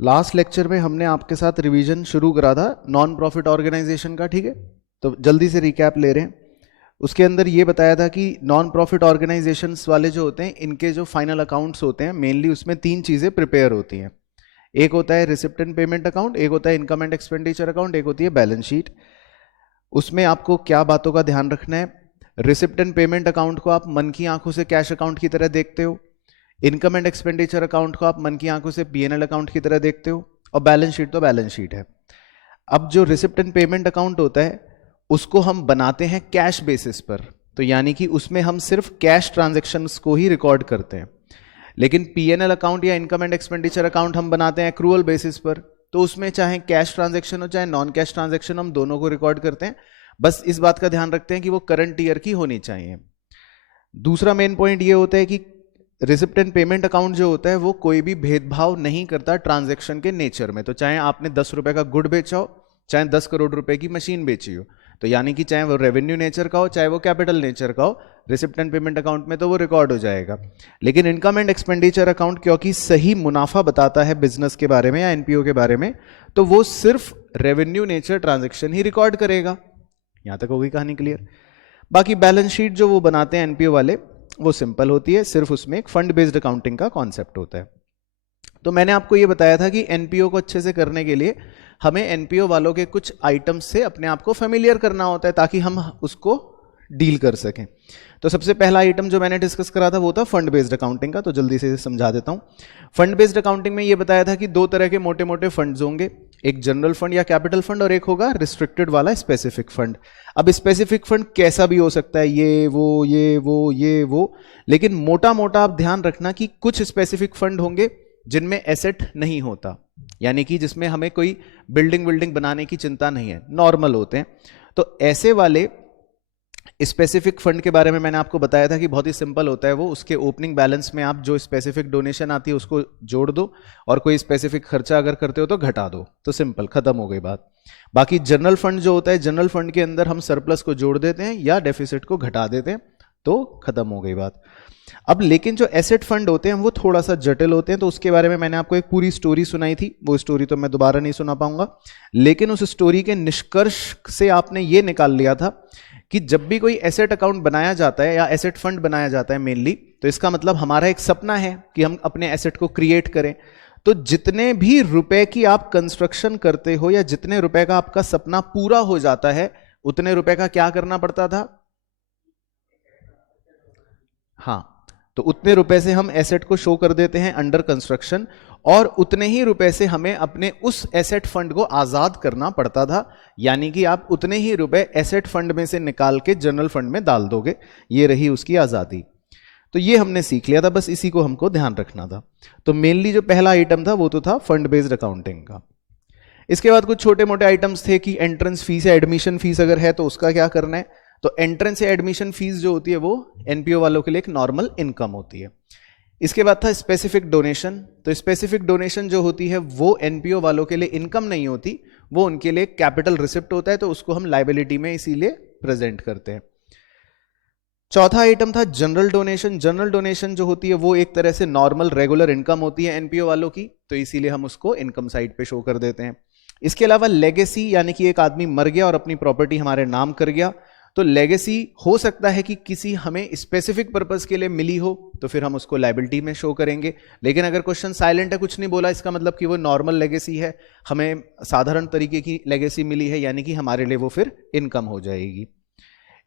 Last lecture में हमने आपके साथ रिवीजन शुरू करा था नॉन प्रॉफिट ऑर्गेनाइजेशन का, ठीक है। तो जल्दी से रिकैप ले रहे हैं। उसके अंदर ये बताया था कि नॉन प्रॉफिट ऑर्गेनाइजेशंस वाले जो होते हैं, इनके जो फाइनल अकाउंट्स होते हैं, मेनली उसमें तीन चीज़ें प्रिपेयर होती हैं। एक होता है रिसिप्ट एंड पेमेंट अकाउंट, एक होता है इनकम एंड एक्सपेंडिचर अकाउंट, एक होती है बैलेंस शीट। उसमें आपको क्या बातों का ध्यान रखना है? रिसिप्ट एंड पेमेंट अकाउंट को आप मन की आंखों से कैश अकाउंट की तरह देखते हो, इनकम एंड एक्सपेंडिचर अकाउंट को आप मन की आंखों से पीएनएल अकाउंट की तरह देखते हो, और बैलेंस शीट तो बैलेंस शीट है। अब जो रिसिप्ट एंड पेमेंट अकाउंट होता है उसको हम बनाते हैं कैश बेसिस पर, तो यानी कि उसमें हम सिर्फ कैश ट्रांजैक्शंस को ही रिकॉर्ड करते हैं। लेकिन पीएनएल अकाउंट या इनकम एंड एक्सपेंडिचर अकाउंट हम बनाते हैं एक्रूअल बेसिस पर, तो उसमें चाहे कैश ट्रांजैक्शन हो चाहे नॉन कैश ट्रांजैक्शन, हम दोनों को रिकॉर्ड करते हैं। बस इस बात का ध्यान रखते हैं कि वो करंट ईयर की होनी चाहिए। दूसरा मेन पॉइंट ये होता है कि रिसिप्ट एंड पेमेंट अकाउंट जो होता है वो कोई भी भेदभाव नहीं करता ट्रांजैक्शन के नेचर में। तो चाहे आपने 10 रुपए का गुड बेचा हो, चाहे 10 करोड़ रुपए की मशीन बेची हो, तो यानी कि चाहे वो रेवेन्यू नेचर का हो चाहे वो कैपिटल नेचर का हो, रिसिप्ट एंड पेमेंट अकाउंट में तो वो रिकॉर्ड हो जाएगा। लेकिन इनकम एंड एक्सपेंडिचर अकाउंट क्योंकि सही मुनाफा बताता है बिजनेस के बारे में या एनपीओ के बारे में, तो वो सिर्फ रेवेन्यू नेचर ट्रांजेक्शन ही रिकॉर्ड करेगा। यहां तक होगी कहानी क्लियर। बाकी बैलेंस शीट जो वो बनाते हैं एनपीओ वाले, वो सिंपल होती है, सिर्फ उसमें एक फंड बेस्ड अकाउंटिंग का कॉन्सेप्ट होता है। तो मैंने आपको ये बताया था कि एनपीओ को अच्छे से करने के लिए हमें एनपीओ वालों के कुछ आइटम्स से अपने आप को फेमिलियर करना होता है ताकि हम उसको डील कर सकें। तो सबसे पहला आइटम जो मैंने डिस्कस करा था वो था फंड बेस्ड अकाउंटिंग का, तो जल्दी से समझा देता हूं। फंड बेस्ड अकाउंटिंग में ये बताया था कि दो तरह के मोटे मोटे फंड्स होंगे, एक जनरल फंड या कैपिटल फंड और एक होगा रिस्ट्रिक्टेड वाला स्पेसिफिक फंड। अब स्पेसिफिक फंड कैसा भी हो सकता है, ये वो ये वो ये वो, लेकिन मोटा मोटा आप ध्यान रखना कि कुछ स्पेसिफिक फंड होंगे जिनमें एसेट नहीं होता, यानी कि जिसमें हमें कोई बिल्डिंग बनाने की चिंता नहीं है, नॉर्मल होते हैं। तो ऐसे वाले स्पेसिफिक फंड के बारे में मैंने आपको बताया था कि बहुत ही सिंपल होता है वो, उसके ओपनिंग बैलेंस में आप जो स्पेसिफिक डोनेशन आती है उसको जोड़ दो और कोई स्पेसिफिक खर्चा अगर करते हो तो घटा दो, तो सिंपल, खत्म हो गई बात। बाकी जनरल फंड जो होता है, जनरल फंड के अंदर हम सरप्लस को जोड़ देते हैं या डेफिसिट को घटा देते हैं, तो खत्म हो गई बात। अब लेकिन जो एसेट फंड होते हैं वो थोड़ा सा जटिल होते हैं, तो उसके बारे में मैंने आपको एक पूरी स्टोरी सुनाई थी, वो स्टोरी तो मैं दोबारा नहीं सुना पाऊंगा। लेकिन उस स्टोरी के निष्कर्ष से आपने ये निकाल लिया था कि जब भी कोई एसेट अकाउंट बनाया जाता है या एसेट फंड बनाया जाता है मेनली, तो इसका मतलब हमारा एक सपना है कि हम अपने एसेट को क्रिएट करें। तो जितने भी रुपए की आप कंस्ट्रक्शन करते हो या जितने रुपए का आपका सपना पूरा हो जाता है, उतने रुपए का क्या करना पड़ता था? हाँ, तो उतने रुपए से हम एसेट को शो कर देते हैं अंडर कंस्ट्रक्शन, और उतने ही रुपए से हमें अपने उस एसेट फंड को आजाद करना पड़ता था, यानी कि आप उतने ही रुपए एसेट फंड में से निकाल के जनरल फंड में डाल दोगे, ये रही उसकी आजादी। तो ये हमने सीख लिया था, बस इसी को हमको ध्यान रखना था। तो मेनली जो पहला आइटम था वो तो था फंड बेस्ड अकाउंटिंग का। इसके बाद कुछ छोटे मोटे आइटम्स थे कि एंट्रेंस फीस या एडमिशन फीस अगर है तो उसका क्या करना है। तो एंट्रेंस या एडमिशन फीस जो होती है वो एनपीओ वालों के लिए एक नॉर्मल इनकम होती है। इसके बाद था स्पेसिफिक डोनेशन। तो स्पेसिफिक डोनेशन जो होती है वो एनपीओ वालों के लिए इनकम नहीं होती, वो उनके लिए कैपिटल रिसिप्ट होता है, तो उसको हम लायबिलिटी में इसीलिए प्रेजेंट करते हैं। चौथा आइटम था जनरल डोनेशन। जनरल डोनेशन जो होती है वो एक तरह से नॉर्मल रेगुलर इनकम होती है एनपीओ वालों की, तो इसीलिए हम उसको इनकम साइड पे शो कर देते हैं। इसके अलावा लेगेसी, यानी कि एक आदमी मर गया और अपनी प्रॉपर्टी हमारे नाम कर गया, तो लेगेसी हो सकता है कि किसी हमें स्पेसिफिक पर्पस के लिए मिली हो, तो फिर हम उसको लायबिलिटी में शो करेंगे। लेकिन अगर क्वेश्चन साइलेंट है, कुछ नहीं बोला, इसका मतलब कि वो नॉर्मल लेगेसी है, हमें साधारण तरीके की लेगेसी मिली है, यानी कि हमारे लिए वो फिर इनकम हो जाएगी।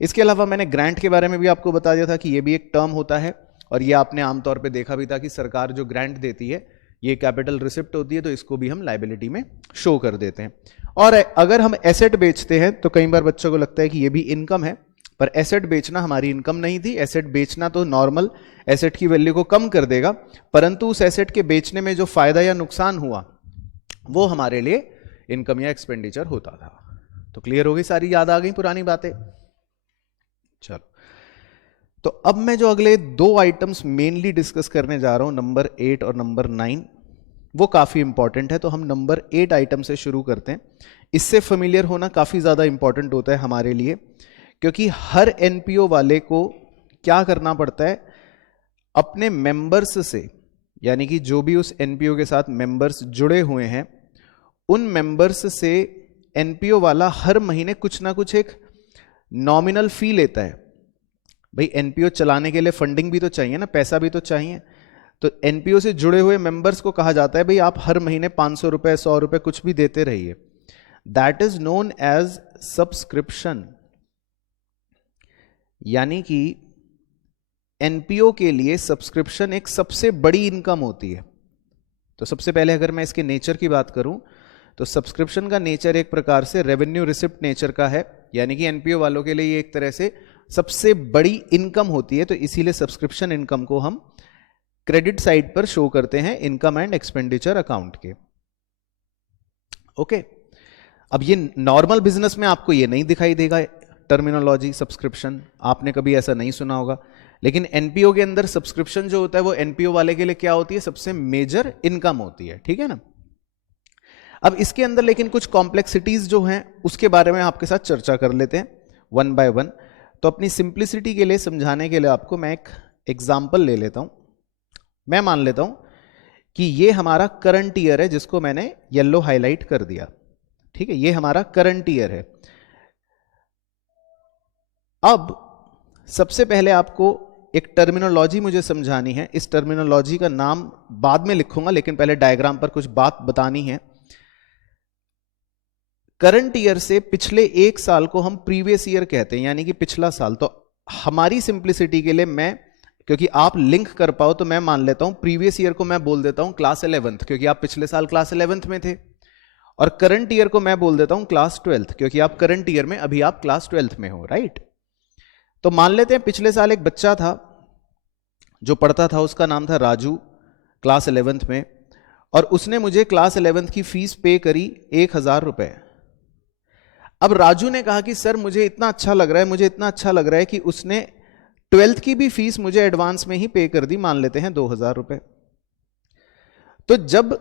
इसके अलावा मैंने ग्रांट के बारे में भी आपको बता दिया था कि ये भी एक टर्म होता है, और ये आपने आमतौर पर देखा भी था कि सरकार जो ग्रांट देती है ये कैपिटल रिसिप्ट होती है, तो इसको भी हम लायबिलिटी में शो कर देते हैं। और अगर हम एसेट बेचते हैं तो कई बार बच्चों को लगता है कि ये भी इनकम है, पर एसेट बेचना हमारी इनकम नहीं थी। एसेट बेचना तो नॉर्मल एसेट की वैल्यू को कम कर देगा, परंतु उस एसेट के बेचने में जो फायदा या नुकसान हुआ वो हमारे लिए इनकम या एक्सपेंडिचर होता था। तो क्लियर होगी सारी, याद आ गई पुरानी बातें। चलो, तो अब मैं जो अगले दो आइटम्स मेनली डिस्कस करने जा रहा हूं, नंबर 8 और नंबर 9, वो काफी इंपॉर्टेंट है। तो हम नंबर 8 आइटम से शुरू करते हैं। इससे फेमिलियर होना काफी ज्यादा इंपॉर्टेंट होता है हमारे लिए, क्योंकि हर एनपीओ वाले को क्या करना पड़ता है, अपने मेंबर्स से यानी कि जो भी उस एनपीओ के साथ मेंबर्स जुड़े हुए हैं, उन मेंबर्स से एनपीओ वाला हर महीने कुछ ना कुछ एक नॉमिनल फी लेता है। भाई एनपीओ चलाने के लिए फंडिंग भी तो चाहिए ना, पैसा भी तो चाहिए। तो एनपीओ से जुड़े हुए मेंबर्स को कहा जाता है भाई आप हर महीने 500 रुपए 100 रुपए कुछ भी देते रहिए। That is known as subscription. यानी कि एनपीओ के लिए सब्सक्रिप्शन एक सबसे बड़ी इनकम होती है। तो सबसे पहले अगर मैं इसके नेचर की बात करूं तो सब्सक्रिप्शन का नेचर एक प्रकार से रेवेन्यू रिसिप्ट नेचर का है, यानी कि एनपीओ वालों के लिए ये एक तरह से सबसे बड़ी इनकम होती है। तो इसीलिए सब्सक्रिप्शन इनकम को हम क्रेडिट साइड पर शो करते हैं इनकम एंड एक्सपेंडिचर अकाउंट के। ओके, अब ये नॉर्मल बिजनेस में आपको ये नहीं दिखाई देगा टर्मिनोलॉजी सब्सक्रिप्शन, आपने कभी ऐसा नहीं सुना होगा। लेकिन एनपीओ के अंदर सब्सक्रिप्शन जो होता है वो एनपीओ वाले के लिए क्या होती है, सबसे मेजर इनकम होती है। ठीक है ना। अब इसके अंदर लेकिन कुछ कॉम्प्लेक्सिटीज जो हैं उसके बारे में आपके साथ चर्चा कर लेते हैं वन बाय वन। तो अपनी सिंप्लिसिटी के लिए समझाने के लिए आपको मैं एक एग्जाम्पल ले लेता हूं। मैं मान लेता हूं कि ये हमारा करंट ईयर है जिसको मैंने येलो हाईलाइट कर दिया। ठीक है, ये हमारा करंट ईयर है। अब सबसे पहले आपको एक टर्मिनोलॉजी मुझे समझानी है। इस टर्मिनोलॉजी का नाम बाद में लिखूंगा, लेकिन पहले डायग्राम पर कुछ बात बतानी है। करंट ईयर से पिछले एक साल को हम प्रीवियस ईयर कहते हैं, यानी कि पिछला साल। तो हमारी सिंप्लिसिटी के लिए मैं, क्योंकि आप लिंक कर पाओ, तो मैं मान लेता हूं प्रीवियस ईयर को मैं बोल देता हूं क्लास 11th, क्योंकि आप पिछले साल क्लास 11th में थे। और करंट ईयर को मैं बोल देता हूं क्लास 12th, क्योंकि आप करंट ईयर में अभी आप क्लास 12th में हो, राइट। तो मान लेते हैं पिछले साल एक बच्चा था जो पढ़ता था, उसका नाम था राजू, क्लास 11th में, और उसने मुझे क्लास 11th की फीस पे करी 1000 रुपए। अब राजू ने कहा कि सर मुझे इतना अच्छा लग रहा है, मुझे इतना अच्छा लग रहा है कि उसने 12th की भी फीस मुझे एडवांस में ही पे कर दी, मान लेते हैं 2000 रुपए। तो जब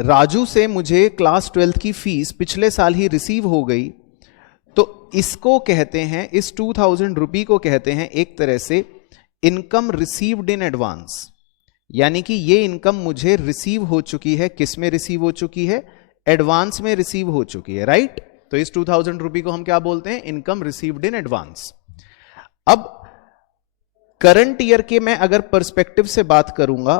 राजू से मुझे क्लास 12th की फीस पिछले साल ही रिसीव हो गई, तो इसको कहते हैं, इस 2000 रुपी को कहते हैं एक तरह से इनकम रिसीव्ड इन एडवांस। यानी कि ये इनकम मुझे रिसीव हो चुकी है। किस में रिसीव हो चुकी है? एडवांस में रिसीव हो चुकी है, राइट। तो इस 2000 रुपी को हम क्या बोलते हैं? Income received in advance. अब करंट ईयर के मैं अगर पर्सपेक्टिव से बात करूंगा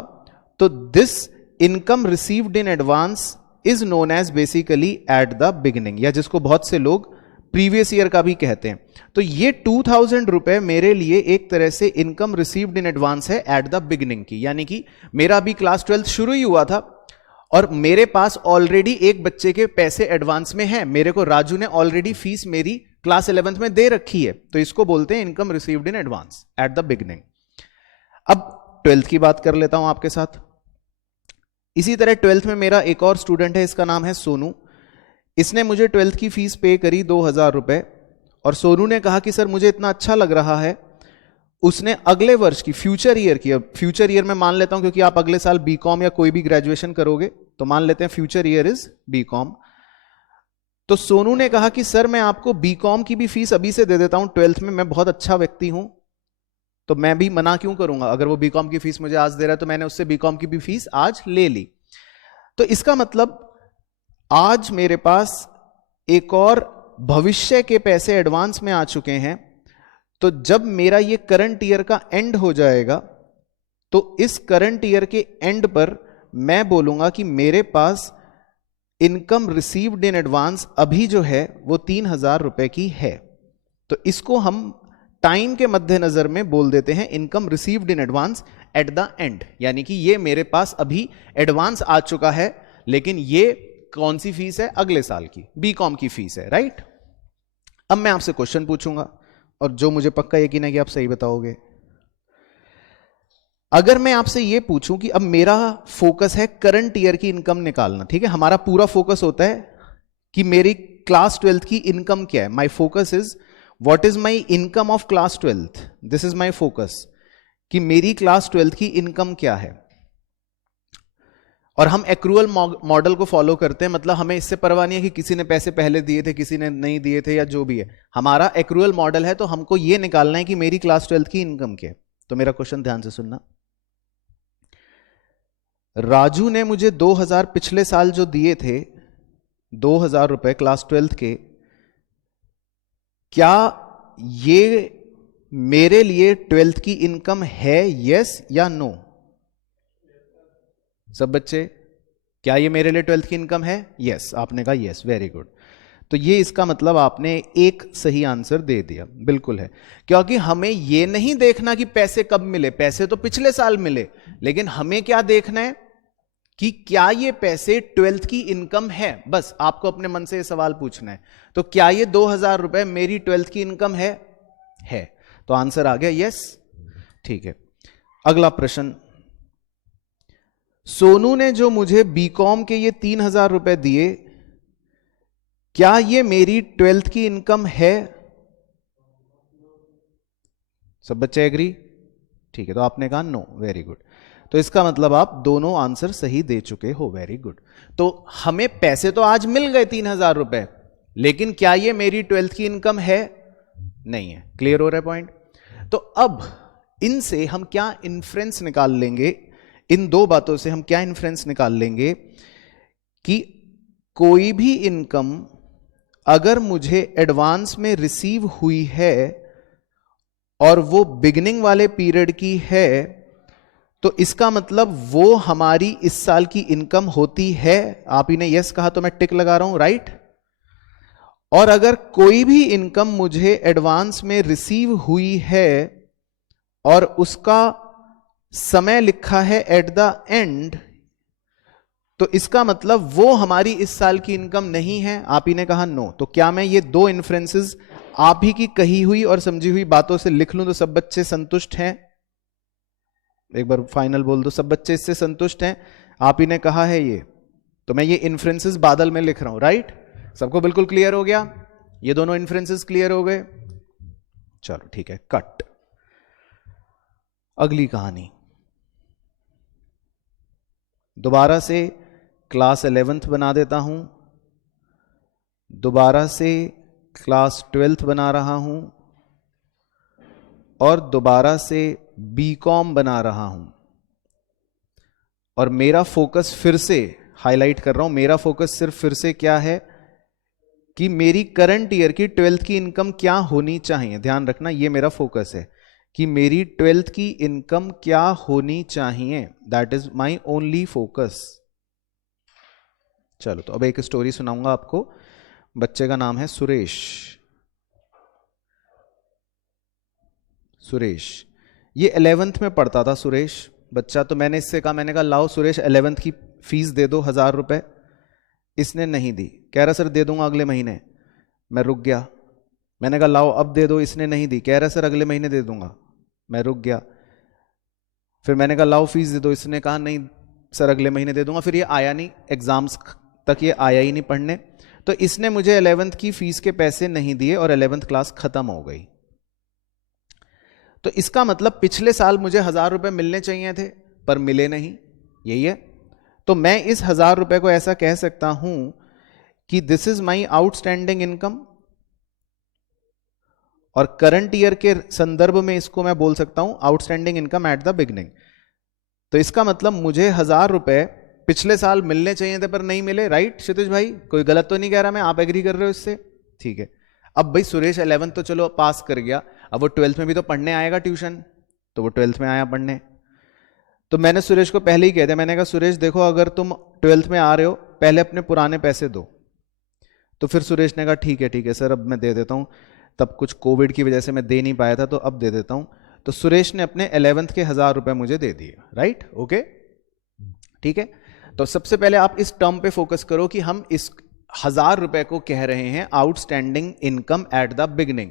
तो this income received in advance is known as basically at the beginning, या जिसको बहुत से लोग प्रीवियस ईयर का भी कहते हैं। तो ये 2000 रुपए मेरे लिए एक तरह से इनकम रिसीव्ड इन एडवांस है एट द बिगिनिंग की। यानी कि मेरा अभी क्लास 12th शुरू ही हुआ था और मेरे पास ऑलरेडी एक बच्चे के पैसे एडवांस में हैं। मेरे को राजू ने ऑलरेडी फीस मेरी क्लास 11th में दे रखी है, तो इसको बोलते हैं income received in advance at the beginning. अब 12th की बात कर लेता हूं आपके साथ। इसी तरह 12th में मेरा एक और स्टूडेंट है, इसका नाम है सोनू। इसने मुझे 12th की फीस पे करी 2000 रुपए, और सोनू ने कहा कि सर मुझे इतना अच्छा लग रहा है, उसने अगले वर्ष की फ्यूचर ईयर की, अब फ्यूचर ईयर में मान लेता हूं क्योंकि आप अगले साल बीकॉम या कोई भी ग्रेजुएशन करोगे, तो मान लेते हैं फ्यूचर ईयर इज बीकॉम। तो सोनू ने कहा कि सर मैं आपको बीकॉम की भी फीस अभी से दे देता हूं, 12th में मैं बहुत अच्छा व्यक्ति हूं, तो मैं भी मना क्यों करूंगा? अगर वो बीकॉम की फीस मुझे आज दे रहा है तो मैंने उससे बीकॉम की भी फीस आज ले ली। तो इसका मतलब आज मेरे पास एक और भविष्य के पैसे एडवांस में आ चुके हैं। तो जब मेरा ये करंट ईयर का एंड हो जाएगा, तो इस करंट ईयर के एंड पर मैं बोलूंगा कि मेरे पास इनकम रिसीव्ड इन एडवांस अभी जो है वो 3000 रुपए की है। तो इसको हम टाइम के मद्देनजर में बोल देते हैं income received in advance at the end. यानी कि ये मेरे पास अभी एडवांस आ चुका है, लेकिन ये कौन सी फीस है? अगले साल की बीकॉम की फीस है, राइट। अब मैं आपसे क्वेश्चन पूछूंगा और जो मुझे पक्का यकीन है कि आप सही बताओगे। अगर मैं आपसे यह पूछूं कि अब मेरा फोकस है करंट ईयर की इनकम निकालना, ठीक है, हमारा पूरा फोकस होता है कि मेरी क्लास 12th की इनकम क्या है। My focus is what is my income of class 12th, this is my focus, कि मेरी क्लास 12th की इनकम क्या है। और हम एक्रूअल मॉडल को फॉलो करते हैं, मतलब हमें इससे परवाह नहीं है कि किसी ने पैसे पहले दिए थे, किसी ने नहीं दिए थे, या जो भी है, हमारा एक्रूअल मॉडल है। तो हमको यह निकालना है कि मेरी क्लास 12th की इनकम क्या है। तो मेरा क्वेश्चन ध्यान से सुनना। राजू ने मुझे 2000 पिछले साल जो दिए थे, 2000 रुपए क्लास 12th के, क्या ये मेरे लिए 12th की इनकम है, यस या नो? सब बच्चे, क्या ये मेरे लिए 12th की इनकम है? यस, आपने कहा यस, वेरी गुड। तो ये इसका मतलब आपने एक सही आंसर दे दिया, बिल्कुल है। क्योंकि हमें ये नहीं देखना कि पैसे कब मिले, पैसे तो पिछले साल मिले, लेकिन हमें क्या देखना है कि क्या ये पैसे 12th की इनकम है। बस आपको अपने मन से ये सवाल पूछना है। तो क्या ये 2000 रुपए मेरी 12th की इनकम है? है। तो आंसर आ गया यस। ठीक है, अगला प्रश्न। सोनू ने जो मुझे बीकॉम के ये 3000 रुपए दिए, क्या ये मेरी 12th की इनकम है? सब बच्चे एग्री? ठीक है, तो आपने कहा नो, वेरी गुड। तो इसका मतलब आप दोनों आंसर सही दे चुके हो, वेरी गुड। तो हमें पैसे तो आज मिल गए 3000 रुपए, लेकिन क्या ये मेरी 12th की इनकम है? नहीं है। क्लियर हो रहा है पॉइंट? तो अब इनसे हम क्या इन्फ्रेंस निकाल लेंगे, इन दो बातों से हम क्या इन्फ्रेंस निकाल लेंगे कि कोई भी इनकम अगर मुझे एडवांस में रिसीव हुई है और वो बिगिनिंग वाले पीरियड की है, तो इसका मतलब वो हमारी इस साल की इनकम होती है। आप ही ने यस कहा तो मैं टिक लगा रहा हूं, राइट। और अगर कोई भी इनकम मुझे एडवांस में रिसीव हुई है और उसका समय लिखा है एट द एंड, तो इसका मतलब वो हमारी इस साल की इनकम नहीं है। आप ही ने कहा नो। तो क्या मैं ये दो इन्फ्रेंसेस आप ही की कही हुई और समझी हुई बातों से लिख लूं तो सब बच्चे संतुष्ट हैं? एक बार फाइनल बोल दो, सब बच्चे इससे संतुष्ट हैं? आप ही ने कहा है ये, तो मैं ये इन्फ्रेंसेस बादल में लिख रहा हूं, राइट। सबको बिल्कुल क्लियर हो गया? ये दोनों इन्फ्रेंसेस क्लियर हो गए? चलो ठीक है, कट। अगली कहानी दोबारा से क्लास 11th बना देता हूं, दोबारा से क्लास 12th बना रहा हूं और दोबारा से बीकॉम बना रहा हूं। और मेरा फोकस फिर से हाईलाइट कर रहा हूं, मेरा फोकस सिर्फ फिर से क्या है कि मेरी करंट ईयर की 12th की इनकम क्या होनी चाहिए। ध्यान रखना, ये मेरा फोकस है कि मेरी 12th की इनकम क्या होनी चाहिए। That is my only focus. चलो, तो अब एक स्टोरी सुनाऊंगा आपको। बच्चे का नाम है सुरेश। सुरेश ये 11th में पढ़ता था। सुरेश बच्चा, तो मैंने इससे कहा, मैंने कहा लाओ सुरेश 11th की फीस दे दो 1000 रुपए। इसने नहीं दी। कह रहा सर दे दूंगा अगले महीने। मैं रुक गया। मैंने कहा लाओ अब दे दो। इसने नहीं दी। कह रहा सर अगले महीने दे दूंगा। मैं रुक गया। फिर मैंने कहा लाओ फीस दे दो। इसने कहा नहीं सर अगले महीने दे दूंगा। फिर ये आया नहीं, एग्जाम्स तक ये आया ही नहीं पढ़ने। तो इसने मुझे 11th की फीस के पैसे नहीं दिए और 11th क्लास खत्म हो गई। तो इसका मतलब पिछले साल मुझे 1000 रुपए मिलने चाहिए थे पर मिले नहीं, यही है। तो मैं इस 1000 रुपए को ऐसा कह सकता हूं कि this is my outstanding income, और करंट ईयर के संदर्भ में इसको मैं बोल सकता हूं outstanding income at the beginning. तो इसका मतलब मुझे 1000 रुपए पिछले साल मिलने चाहिए थे पर नहीं मिले, राइट क्षितिज भाई? कोई गलत तो नहीं कह रहा मैं? आप एग्री कर रहे हो इससे? ठीक है। अब भाई सुरेश 11th तो चलो पास कर गया, अब वो 12th में भी तो पढ़ने आएगा ट्यूशन। तो वो 12th में आया पढ़ने। तो मैंने सुरेश को पहले ही कह दिया, मैंने कहा सुरेश देखो अगर तुम 12th में आ रहे हो पहले अपने पुराने पैसे दो। तो फिर सुरेश ने कहा ठीक है सर अब मैं दे देता हूं। तब कुछ कोविड की वजह से मैं दे नहीं पाया था, तो अब दे देता हूं। तो सुरेश ने अपने 11th के 1000 रुपए मुझे दे दिए, राइट? ओके, ठीक है। तो सबसे पहले आप इस टर्म पे फोकस करो कि हम इस 1000 रुपए को कह रहे हैं outstanding income at the beginning.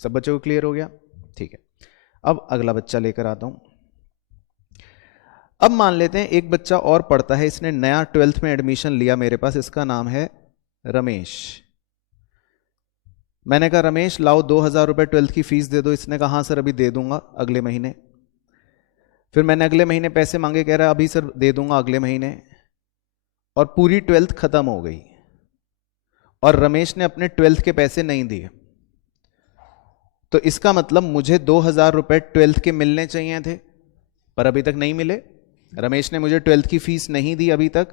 सब बच्चों को क्लियर हो गया? ठीक है। अब अगला बच्चा लेकर आता हूं। अब मान लेते हैं एक बच्चा और पढ़ता है, इसने नया 12th में एडमिशन लिया मेरे पास, इसका नाम है रमेश। मैंने कहा रमेश लाओ 2000 रुपए 12th की फीस दे दो। इसने कहा हाँ सर अभी दे दूंगा अगले महीने। फिर मैंने अगले महीने पैसे मांगे, कह रहा अभी सर दे दूंगा अगले महीने। और पूरी 12th खत्म हो गई और रमेश ने अपने 12th के पैसे नहीं दिए। तो इसका मतलब मुझे 2000 रुपए 12th के मिलने चाहिए थे पर अभी तक नहीं मिले, रमेश ने मुझे 12th की फीस नहीं दी अभी तक।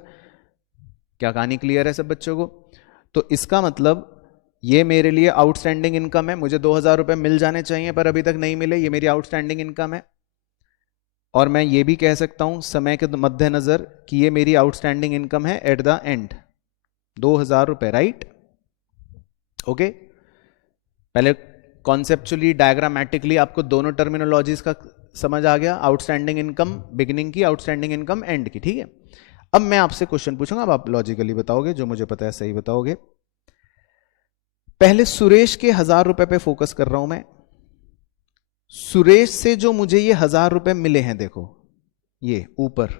क्या कहानी क्लियर है सब बच्चों को? तो इसका मतलब ये मेरे लिए आउटस्टैंडिंग इनकम है, मुझे 2000 रुपए मिल जाने चाहिए पर अभी तक नहीं मिले, ये मेरी आउटस्टैंडिंग इनकम है। और मैं ये भी कह सकता हूं समय के मद्देनजर कि ये मेरी आउटस्टैंडिंग इनकम है एट द एंड, 2000 रुपए, राइट? ओके, पहले कॉन्सेप्चुअली डायग्रामेटिकली आपको दोनों टर्मिनोलॉजीज का समझ आ गया, आउटस्टैंडिंग इनकम बिगिनिंग की, आउटस्टैंडिंग इनकम एंड की, ठीक है? अब मैं आपसे क्वेश्चन पूछूंगा, अब आप लॉजिकली बताओगे, जो मुझे पता है सही बताओगे। पहले सुरेश के 1000 रुपए पे फोकस कर रहा हूं मैं। सुरेश से जो मुझे ये 1000 रुपए मिले हैं, देखो ये ऊपर,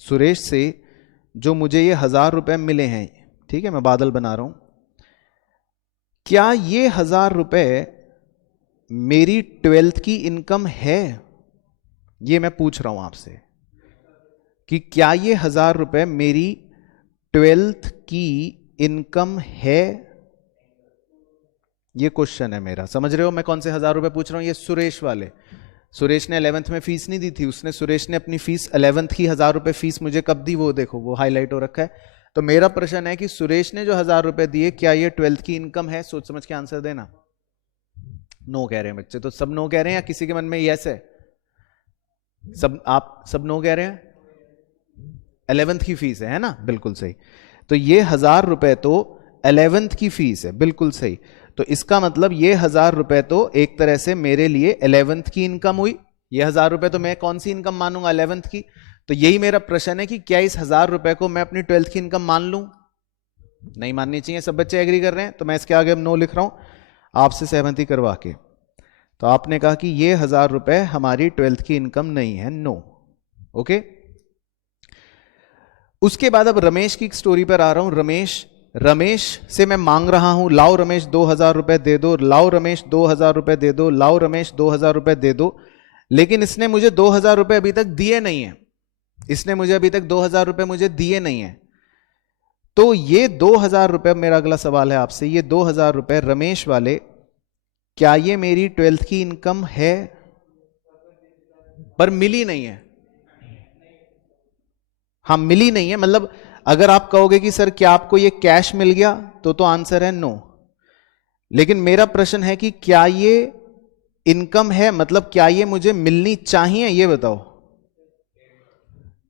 सुरेश से जो मुझे ये 1000 रुपए मिले हैं, ठीक है, मैं बादल बना रहा हूं, क्या ये 1000 रुपए मेरी 12th की इनकम है? ये मैं पूछ रहा हूं आपसे कि क्या ये 1000 रुपए मेरी 12th की इनकम है? ये क्वेश्चन है मेरा, समझ रहे हो मैं कौन से 1000 रुपए पूछ रहा हूं? ये सुरेश वाले, सुरेश ने 11th में फीस नहीं दी थी, उसने, सुरेश ने अपनी फीस 11th की 1000 रुपए फीस मुझे कब दी, वो देखो, वो हाईलाइट हो रखा है। तो मेरा प्रश्न है कि सुरेश ने जो 1000 रुपए दिए, क्या ये 12th की इनकम है? सोच समझ के आंसर देना। नो कह रहे हैं बच्चे, तो सब नो कह रहे हैं या किसी के मन में यस है? सब, आप सब नो कह रहे हैं? 11th की फीस है ना, बिल्कुल सही। तो ये 1000 रुपए तो 11th की फीस है, बिल्कुल सही। तो इसका मतलब ये 1000 रुपए तो एक तरह से मेरे लिए 11th की इनकम हुई। ये 1000 रुपए तो मैं कौन सी इनकम मानूंगा? 11th की। तो यही मेरा प्रश्न है कि क्या इस 1000 रुपए को मैं अपनी 12th की इनकम मान लूं? नहीं माननी चाहिए। सब बच्चे एग्री कर रहे हैं, तो मैं इसके आगे अब नो लिख रहा हूं आपसे सहमति करवा के। तो आपने कहा कि ये 1000 रुपए हमारी 12th की इनकम नहीं है, नो। ओके, उसके बाद अब रमेश की स्टोरी पर आ रहा हूं। रमेश से मैं मांग रहा हूं, लाओ रमेश 2000 रुपए दे दो, लाओ रमेश 2000 रुपए दे दो, लाओ रमेश 2000 रुपए दे दो। लेकिन इसने मुझे 2000 रुपए अभी तक दिए नहीं है, इसने मुझे अभी तक 2000 रुपए मुझे दिए नहीं है। तो ये 2000 रुपए, मेरा अगला सवाल है आपसे, ये 2000 रुपए रमेश वाले, क्या ये मेरी 12th की इनकम है? पर मिली नहीं है। हाँ, मिली नहीं है, मतलब अगर आप कहोगे कि सर क्या आपको ये कैश मिल गया, तो आंसर है नो। लेकिन मेरा प्रश्न है कि क्या ये इनकम है, मतलब क्या ये मुझे मिलनी चाहिए? ये बताओ,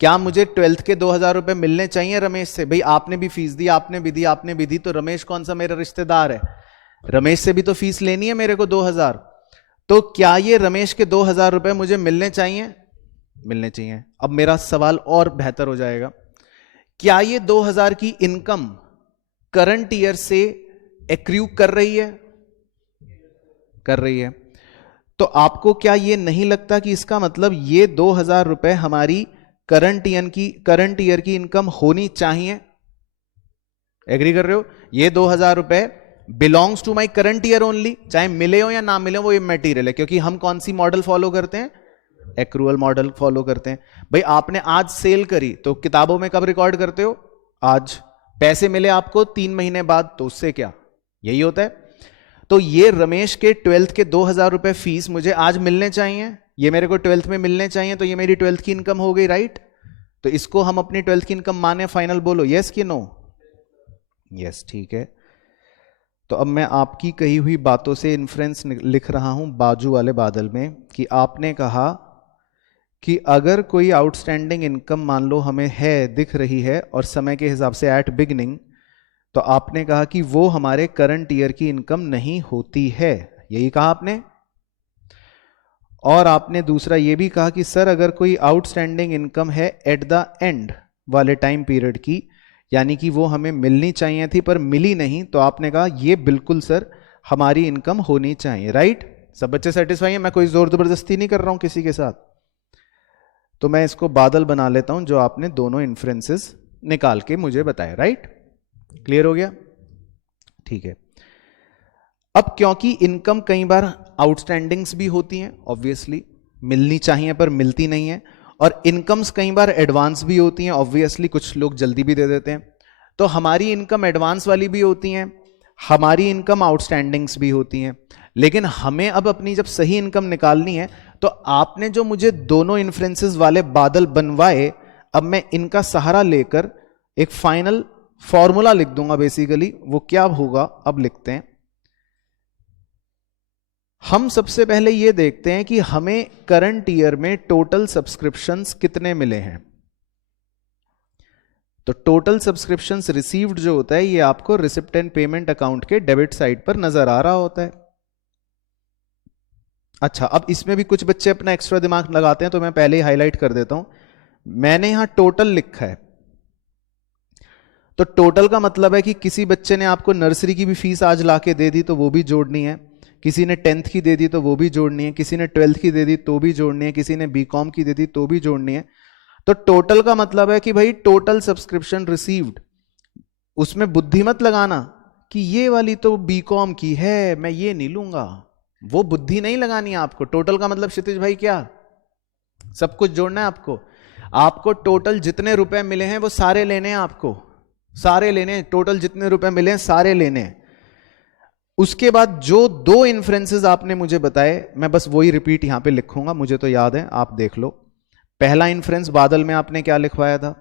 क्या मुझे 12th के 2000 रुपए मिलने चाहिए रमेश से? भाई आपने भी फीस दी, आपने भी दी, आपने भी दी, तो रमेश कौन सा मेरा रिश्तेदार है? रमेश से भी तो फीस लेनी है मेरे को 2000। तो क्या ये रमेश के 2000 रुपए मुझे मिलने चाहिए? मिलने चाहिए। अब मेरा सवाल और बेहतर हो जाएगा, क्या ये 2000 की इनकम करंट ईयर से एक्रू कर रही है? कर रही है। तो आपको क्या ये नहीं लगता कि इसका मतलब ये 2000 रुपए हमारी करंट ईयर की इनकम होनी चाहिए? एग्री कर रहे हो? ये 2000 रुपए belongs to my current year only, चाहे मिले हो या ना मिले हो, वो इमैटीरियल है। क्योंकि हम कौन सी मॉडल फॉलो करते हैं? एक्रूअल मॉडल फॉलो करते हैं। भाई आपने आज सेल करी, तो किताबों में कब रिकॉर्ड करते हो? आज। पैसे मिले आपको 3 महीने बाद, तो उससे क्या, यही होता है। तो ये रमेश के 12th के 2000 रुपए फीस मुझे आज मिलने चाहिए, ये मेरे को 12th में मिलने चाहिए, तो ये मेरी 12th की इनकम हो गई, राइट? तो इसको हम अपनी 12th की इनकम माने, फाइनल बोलो यस कि नो? यस, ठीक है। तो अब मैं आपकी कही हुई बातों से इन्फ्रेंस लिख रहा हूं बाजू वाले बादल में, कि आपने कहा कि अगर कोई आउटस्टैंडिंग इनकम मान लो हमें है, दिख रही है, और समय के हिसाब से एट बिगनिंग, तो आपने कहा कि वो हमारे करंट ईयर की इनकम नहीं होती है, यही कहा आपने। और आपने दूसरा ये भी कहा कि सर अगर कोई आउटस्टैंडिंग इनकम है एट द एंड वाले टाइम पीरियड की, यानी कि वो हमें मिलनी चाहिए थी पर मिली नहीं, तो आपने कहा ये बिल्कुल सर हमारी इनकम होनी चाहिए, राइट? सब बच्चे सेटिस्फाई हैं? मैं कोई जोर जबरदस्ती नहीं कर रहा हूं किसी के साथ। तो मैं इसको बादल बना लेता हूं जो आपने दोनों इन्फ्रेंसेस निकाल के मुझे बताया, राइट? क्लियर हो गया? ठीक है। अब क्योंकि इनकम कई बार आउटस्टैंडिंग्स भी होती हैं, ऑब्वियसली मिलनी चाहिए पर मिलती नहीं है, और इनकम्स कई बार एडवांस भी होती हैं, ऑब्वियसली कुछ लोग जल्दी भी दे देते हैं। तो हमारी इनकम एडवांस वाली भी होती हैं, हमारी इनकम आउटस्टैंडिंग्स भी होती हैं। लेकिन हमें अब अपनी जब सही इनकम निकालनी है, तो आपने जो मुझे दोनों इन्फ्रेंसेस वाले बादल बनवाए, अब मैं इनका सहारा लेकर एक फाइनल फॉर्मूला लिख दूंगा बेसिकली। वो क्या होगा अब लिखते हैं। हम सबसे पहले ये देखते हैं कि हमें करंट ईयर में टोटल सब्सक्रिप्शंस कितने मिले हैं। तो टोटल सब्सक्रिप्शंस रिसीव्ड जो होता है ये आपको रिसिप्ट एंड पेमेंट अकाउंट के डेबिट साइड पर नजर आ रहा होता है। अच्छा, अब इसमें भी कुछ बच्चे अपना एक्स्ट्रा दिमाग लगाते हैं, तो मैं पहले ही हाईलाइट कर देता हूं। मैंने यहां टोटल लिखा है, तो टोटल का मतलब है कि किसी बच्चे ने आपको नर्सरी की भी फीस आज लाके दे दी तो वो भी जोड़नी है, किसी ने 10th की दे दी तो वो भी जोड़नी है, किसी ने 12th की दे दी तो भी जोड़नी है, किसी ने बीकॉम की दे दी तो भी जोड़नी है। तो टोटल का मतलब है कि भाई टोटल सब्सक्रिप्शन रिसीव्ड, उसमें बुद्धि मत लगाना कि ये वाली तो बीकॉम की है मैं ये नहीं लूंगा, वो बुद्धि नहीं लगानी है आपको। टोटल का मतलब क्षितिज भाई क्या, सब कुछ जोड़ना है आपको। आपको टोटल जितने रुपए मिले हैं वो सारे लेने हैं, आपको सारे लेने हैं, टोटल जितने रुपए मिले हैं सारे लेने हैं। उसके बाद जो दो इन्फ्रेंसेस आपने मुझे बताए, मैं बस वही रिपीट यहां पे लिखूंगा, मुझे तो याद है, आप देख लो। पहला इन्फ्रेंस बादल में आपने क्या लिखवाया था,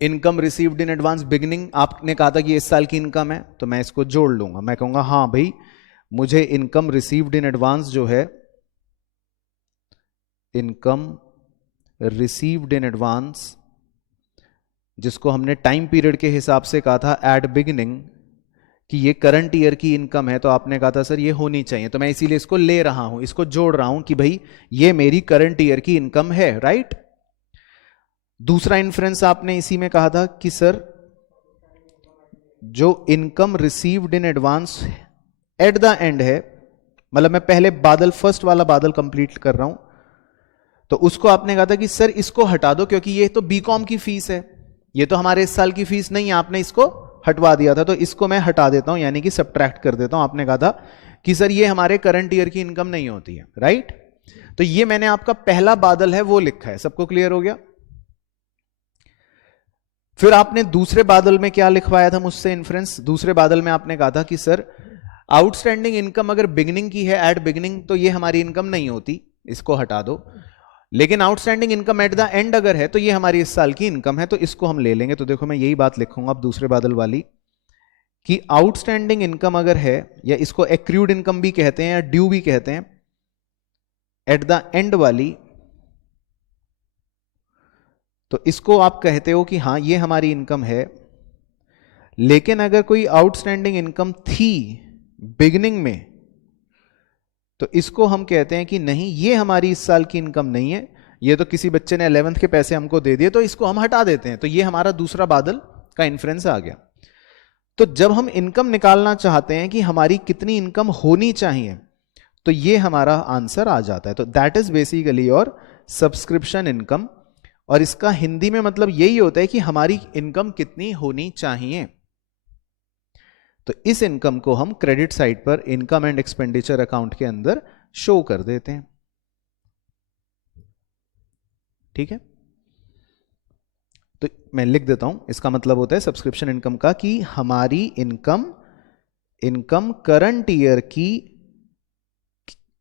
income received in advance beginning, आपने कहा था कि इस साल की इनकम है, तो मैं इसको जोड़ लूंगा। मैं कहूंगा हाँ भाई मुझे इनकम रिसीव्ड इन एडवांस जो है, इनकम रिसीव्ड इन एडवांस, जिसको हमने टाइम पीरियड के हिसाब से कहा था एट बिगिनिंग कि ये करंट ईयर की इनकम है, तो आपने कहा था सर ये होनी चाहिए, तो मैं इसीलिए इसको ले रहा हूं, इसको जोड़ रहा हूं कि भाई ये मेरी करंट ईयर की इनकम है, राइट। दूसरा इन्फ्रेंस आपने इसी में कहा था कि सर जो income received in advance at the end है, मतलब मैं पहले बादल फर्स्ट वाला बादल कंप्लीट कर रहा हूं, तो उसको आपने कहा था कि सर इसको हटा दो क्योंकि ये तो बीकॉम की फीस है, ये तो हमारे इस साल की फीस नहीं है, आपने इसको हटवा दिया था, तो इसको मैं हटा देता हूं, यानी कि सब्ट्रैक्ट कर देता हूं। आपने कहा था कि सर ये हमारे करंट ईयर की इनकम नहीं होती है, राइट। तो ये मैंने आपका पहला बादल है वो लिखा है, सबको क्लियर हो गया। फिर आपने दूसरे बादल में क्या लिखवाया था मुझसे इन्फ्रेंस, दूसरे बादल में आपने कहा था कि सर आउटस्टैंडिंग इनकम अगर बिगिनिंग की है एट बिगिनिंग तो ये हमारी इनकम नहीं होती, इसको हटा दो, लेकिन outstanding income at the end अगर है तो ये हमारी इस साल की इनकम है, तो इसको हम ले लेंगे। तो देखो मैं यही बात लिखूंगा अब दूसरे बादल वाली कि आउटस्टैंडिंग इनकम अगर है, या इसको एक्रूड इनकम भी कहते हैं या ड्यू भी कहते हैं, एट द एंड वाली, तो इसको आप कहते हो कि हां ये हमारी इनकम है। लेकिन अगर कोई आउटस्टैंडिंग इनकम थी बिगिनिंग में, तो इसको हम कहते हैं कि नहीं ये हमारी इस साल की इनकम नहीं है, ये तो किसी बच्चे ने 11th के पैसे हमको दे दिए, तो इसको हम हटा देते हैं। तो ये हमारा दूसरा बादल का इन्फ्रेंस आ गया। तो जब हम इनकम निकालना चाहते हैं कि हमारी कितनी इनकम होनी चाहिए, तो ये हमारा आंसर आ जाता है। तो that is basically your subscription income, और इसका हिंदी में मतलब यही होता है कि हमारी इनकम कितनी होनी चाहिए। तो इस इनकम को हम क्रेडिट साइड पर इनकम एंड एक्सपेंडिचर अकाउंट के अंदर शो कर देते हैं, ठीक है। तो मैं लिख देता हूं, इसका मतलब होता है सब्सक्रिप्शन इनकम का कि हमारी इनकम करंट ईयर की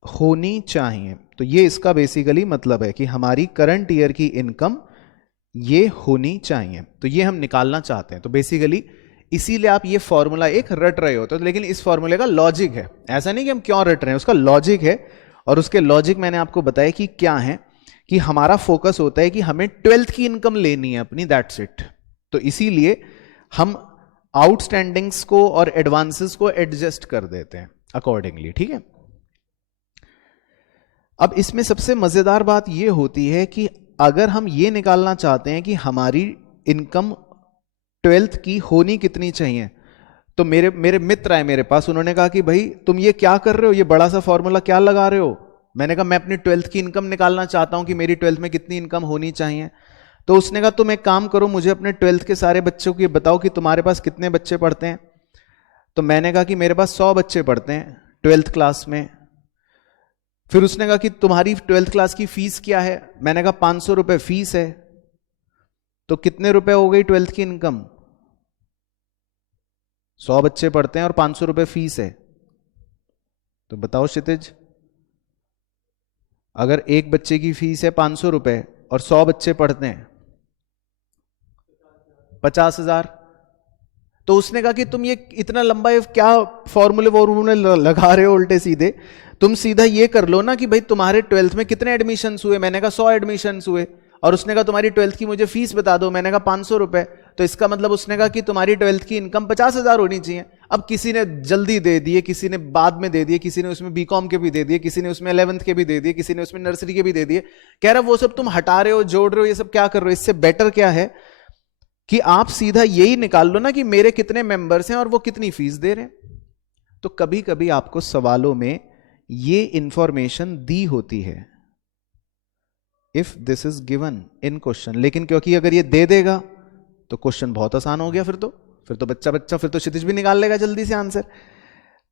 होनी चाहिए। तो ये इसका बेसिकली मतलब है कि हमारी करंट ईयर की इनकम ये होनी चाहिए, तो ये हम निकालना चाहते हैं। तो बेसिकली इसीलिए आप ये फॉर्मूला एक रट रहे हो, तो लेकिन इस फॉर्मूले का लॉजिक है, ऐसा नहीं कि हम क्यों रट रहे हैं, उसका लॉजिक है। और उसके लॉजिक मैंने आपको बताया कि क्या है, कि हमारा फोकस होता है कि हमें 12th की इनकम लेनी है अपनी, दैट्स इट। तो इसीलिए हम आउटस्टैंडिंग्स को और एडवांसेस को एडजस्ट कर देते हैं अकॉर्डिंगली, ठीक है। अब इसमें सबसे मजेदार बात यह होती है कि अगर हम ये निकालना चाहते हैं कि हमारी इनकम 12th की होनी कितनी चाहिए, तो मेरे मित्र आए मेरे पास, उन्होंने कहा कि भाई तुम ये क्या कर रहे हो, ये बड़ा सा फॉर्मूला क्या लगा रहे हो। मैंने कहा मैं अपनी 12th की इनकम निकालना चाहता हूं कि मेरी 12th में कितनी इनकम होनी चाहिए। तो उसने कहा तुम एक काम करो, मुझे अपने 12th के सारे बच्चों को ये बताओ कि तुम्हारे पास कितने बच्चे पढ़ते हैं। तो मैंने कहा कि मेरे पास 100 बच्चे पढ़ते हैं 12th क्लास में। फिर उसने कहा कि तुम्हारी 12th क्लास की फीस क्या है, मैंने कहा 500 रुपए फीस है। तो कितने रुपए हो गई 12th की इनकम, 100 बच्चे पढ़ते हैं और 500 रुपए फीस है, तो बताओ क्षितिज। अगर एक बच्चे की फीस है 500 रुपए और 100 बच्चे पढ़ते हैं 50,000, तो उसने कहा कि तुम ये इतना लंबा ये क्या फॉर्मूले लगा रहे हो उल्टे सीधे, तुम सीधा ये कर लो ना कि भाई तुम्हारे 12th में कितने एडमिशन्स हुए, मैंने कहा 100 एडमिशन्स हुए, और उसने कहा तुम्हारी 12th की मुझे फीस बता दो, मैंने कहा 500 रुपए, तो इसका मतलब उसने कहा कि तुम्हारी 12th की इनकम 50,000 होनी चाहिए। अब किसी ने जल्दी दे दिए, किसी ने बाद में दे दिए, किसी ने उसमें बीकॉम के भी दे दिए, किसी ने उसमें 11th के भी दे दिए, किसी ने उसमें नर्सरी के भी दे दिए। कह रहा वो सब तुम हटा रहे हो, जोड़ रहे हो, ये सब क्या कर रहे हो, इससे बेटर क्या है कि आप सीधा यही निकाल लो ना कि मेरे कितने मेंबर्स हैं और वो कितनी फीस दे रहे हैं। तो कभी कभी आपको सवालों में ये इंफॉर्मेशन दी होती है if this is given in question, लेकिन क्योंकि अगर ये दे देगा तो क्वेश्चन बहुत आसान हो गया, फिर तो बच्चा फिर तो क्षितिज भी निकाल लेगा जल्दी से आंसर।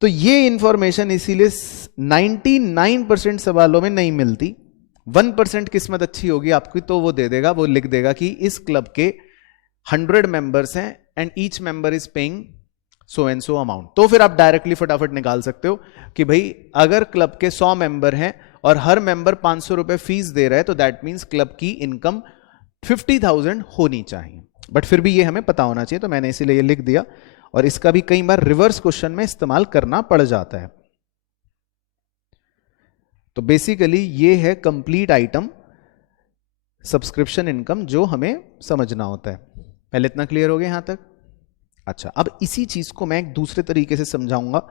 तो ये इंफॉर्मेशन इसीलिए 99% सवालों में नहीं मिलती। 1% किस्मत अच्छी होगी आपकी तो वो दे देगा, वो लिख देगा कि इस क्लब के 100 मेंबर्स हैं and each member is paying so and so amount. तो फिर आप डायरेक्टली फटाफट निकाल सकते हो कि भाई अगर क्लब के 100 मेंबर हैं और हर मेंबर 500 रुपए फीस दे रहा है तो दैट मींस क्लब की इनकम 50,000 होनी चाहिए। बट फिर भी ये हमें पता होना चाहिए, तो मैंने इसीलिए ये लिख दिया। और इसका भी कई बार रिवर्स क्वेश्चन में इस्तेमाल करना पड़ जाता है। तो बेसिकली ये है कंप्लीट आइटम सब्सक्रिप्शन इनकम जो हमें समझना होता है। पहले इतना क्लियर हो गया यहां तक? अच्छा, अब इसी चीज को मैं एक दूसरे तरीके से समझाऊंगा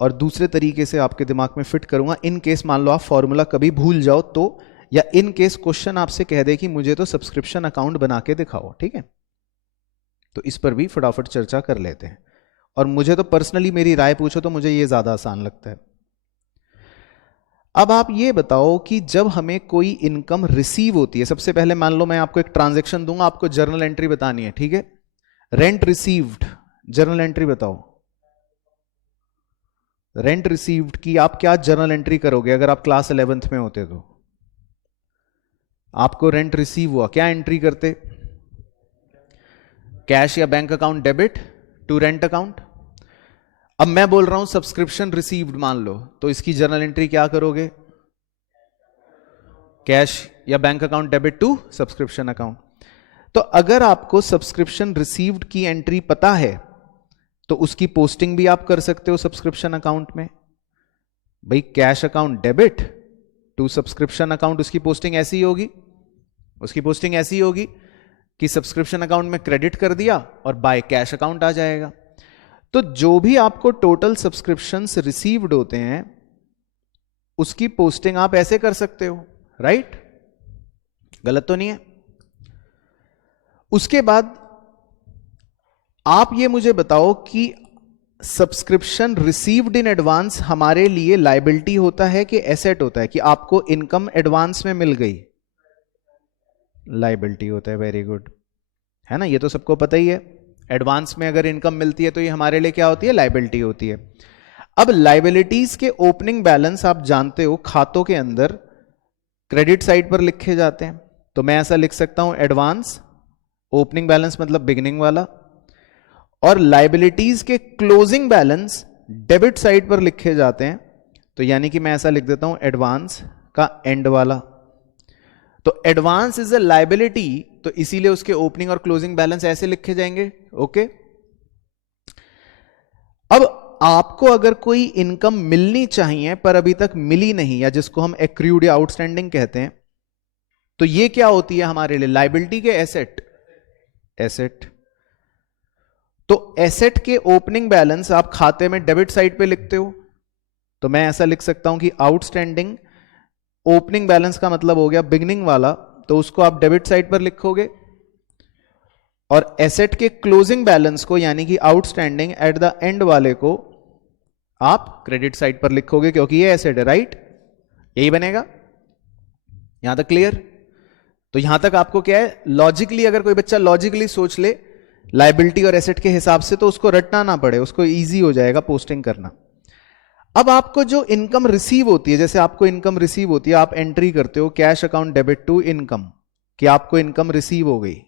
और दूसरे तरीके से आपके दिमाग में फिट करूंगा। इन केस मान लो आप फॉर्मूला कभी भूल जाओ तो, या इन केस क्वेश्चन आपसे कह दे कि मुझे तो सब्सक्रिप्शन अकाउंट बना के दिखाओ, ठीक है, तो इस पर भी फटाफट चर्चा कर लेते हैं। और मुझे तो पर्सनली मेरी राय पूछो तो मुझे ये ज्यादा आसान लगता है। अब आप ये बताओ कि जब हमें कोई इनकम रिसीव होती है, सबसे पहले मान लो मैं आपको एक ट्रांजैक्शन दूंगा, आपको जर्नल एंट्री बतानी है, ठीक है। रेंट रिसीव्ड, जर्नल एंट्री बताओ। रेंट रिसीव्ड की आप क्या जर्नल एंट्री करोगे अगर आप क्लास 11th में होते तो? आपको रेंट रिसीव हुआ, क्या एंट्री करते? कैश या bank account debit to rent account. अब मैं बोल रहा हूं सब्सक्रिप्शन रिसीव्ड मान लो, तो इसकी जर्नल एंट्री क्या करोगे? कैश या bank account debit to subscription account. तो अगर आपको सब्सक्रिप्शन रिसीव्ड की एंट्री पता है तो उसकी पोस्टिंग भी आप कर सकते हो सब्सक्रिप्शन अकाउंट में। भाई cash account debit to subscription account, उसकी पोस्टिंग ऐसी होगी, उसकी पोस्टिंग ऐसी होगी कि सब्सक्रिप्शन अकाउंट में क्रेडिट कर दिया और बाय कैश अकाउंट आ जाएगा। तो जो भी आपको टोटल सब्सक्रिप्शंस रिसीव्ड होते हैं उसकी पोस्टिंग आप ऐसे कर सकते हो, राइट? गलत तो नहीं है? उसके बाद आप ये मुझे बताओ कि सब्सक्रिप्शन रिसीव्ड इन एडवांस हमारे लिए लायबिलिटी होता है कि एसेट होता है? कि आपको इनकम एडवांस में मिल गई, लायबिलिटी होता है। वेरी गुड, है ना, ये तो सबको पता ही है। एडवांस में अगर इनकम मिलती है तो ये हमारे लिए क्या होती है? लायबिलिटी होती है। अब लायबिलिटीज के ओपनिंग बैलेंस आप जानते हो खातों के अंदर क्रेडिट साइड पर लिखे जाते हैं, तो मैं ऐसा लिख सकता हूं एडवांस ओपनिंग बैलेंस मतलब बिगिनिंग वाला, और लायबिलिटीज के क्लोजिंग बैलेंस डेबिट साइड पर लिखे जाते हैं, तो यानी कि मैं ऐसा लिख देता हूं एडवांस का एंड वाला। तो एडवांस इज अ लायबिलिटी, तो इसीलिए उसके ओपनिंग और क्लोजिंग बैलेंस ऐसे लिखे जाएंगे। ओके, अब आपको अगर कोई इनकम मिलनी चाहिए पर अभी तक मिली नहीं, या जिसको हम एक्रूड या आउटस्टैंडिंग कहते हैं, तो ये क्या होती है हमारे लिए? लायबिलिटी के एसेट? एसेट। तो एसेट के ओपनिंग बैलेंस आप खाते में डेबिट साइड पे लिखते हो, तो मैं ऐसा लिख सकता हूं कि आउटस्टैंडिंग ओपनिंग बैलेंस का मतलब हो गया बिगिनिंग वाला, तो उसको आप डेबिट साइड पर लिखोगे, और एसेट के क्लोजिंग बैलेंस को यानी कि आउटस्टैंडिंग एट द एंड वाले को आप क्रेडिट साइड पर लिखोगे, क्योंकि ये एसेट है, राइट? यही बनेगा। यहां तक क्लियर? तो यहां तक आपको क्या है, लॉजिकली अगर कोई बच्चा लॉजिकली सोच ले लायबिलिटी और एसेट के हिसाब से, तो उसको रटना ना पड़े, उसको इजी हो जाएगा पोस्टिंग करना। अब आपको जो इनकम रिसीव होती है, जैसे आपको इनकम रिसीव होती है, आप एंट्री करते हो cash account debit to income कि आपको इनकम रिसीव हो गई।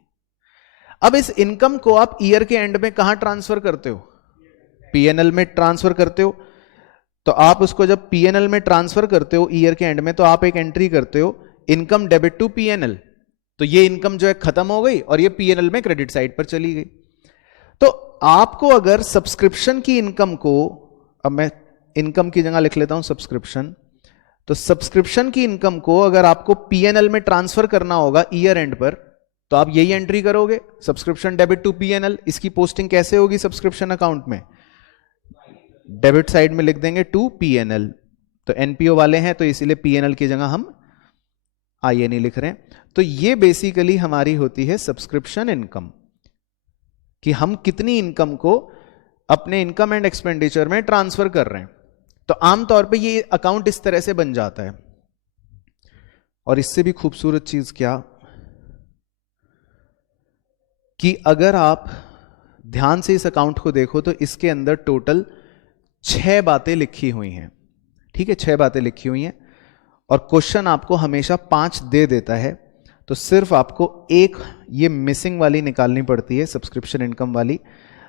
अब इस इनकम को आप ईयर के एंड में कहां ट्रांसफर करते हो? पीएनएल में ट्रांसफर करते हो। तो आप उसको जब पीएनएल में ट्रांसफर करते हो ईयर के एंड में, तो आप एक एंट्री करते हो इनकम डेबिट टू पीएनएल। तो ये इनकम जो है खत्म हो गई और ये पीएनएल में क्रेडिट साइड पर चली गई। तो आपको अगर सब्सक्रिप्शन की इनकम को, अब मैं इनकम की जगह लिख लेता हूं सब्सक्रिप्शन, तो सब्सक्रिप्शन की इनकम को अगर आपको पीएनएल में ट्रांसफर करना होगा ईयर एंड पर, तो आप यही एंट्री करोगे, सब्सक्रिप्शन डेबिट टू पीएनएल। इसकी पोस्टिंग कैसे होगी सब्सक्रिप्शन अकाउंट में? डेबिट साइड में लिख देंगे टू पीएनएल। तो एनपीओ वाले हैं तो इसीलिए पीएनएल की जगह हम आईएनई लिख रहे हैं। तो ये बेसिकली हमारी होती है सब्सक्रिप्शन इनकम, कि हम कितनी इनकम को अपने इनकम एंड एक्सपेंडिचर में ट्रांसफर कर रहे हैं। तो आमतौर पे ये अकाउंट इस तरह से बन जाता है। और इससे भी खूबसूरत चीज क्या, कि अगर आप ध्यान से इस अकाउंट को देखो तो इसके अंदर टोटल 6 बातें लिखी हुई हैं। ठीक है, 6 बातें लिखी हुई हैं और क्वेश्चन आपको हमेशा 5 दे देता है। तो सिर्फ आपको एक ये मिसिंग वाली निकालनी पड़ती है, सब्सक्रिप्शन इनकम वाली।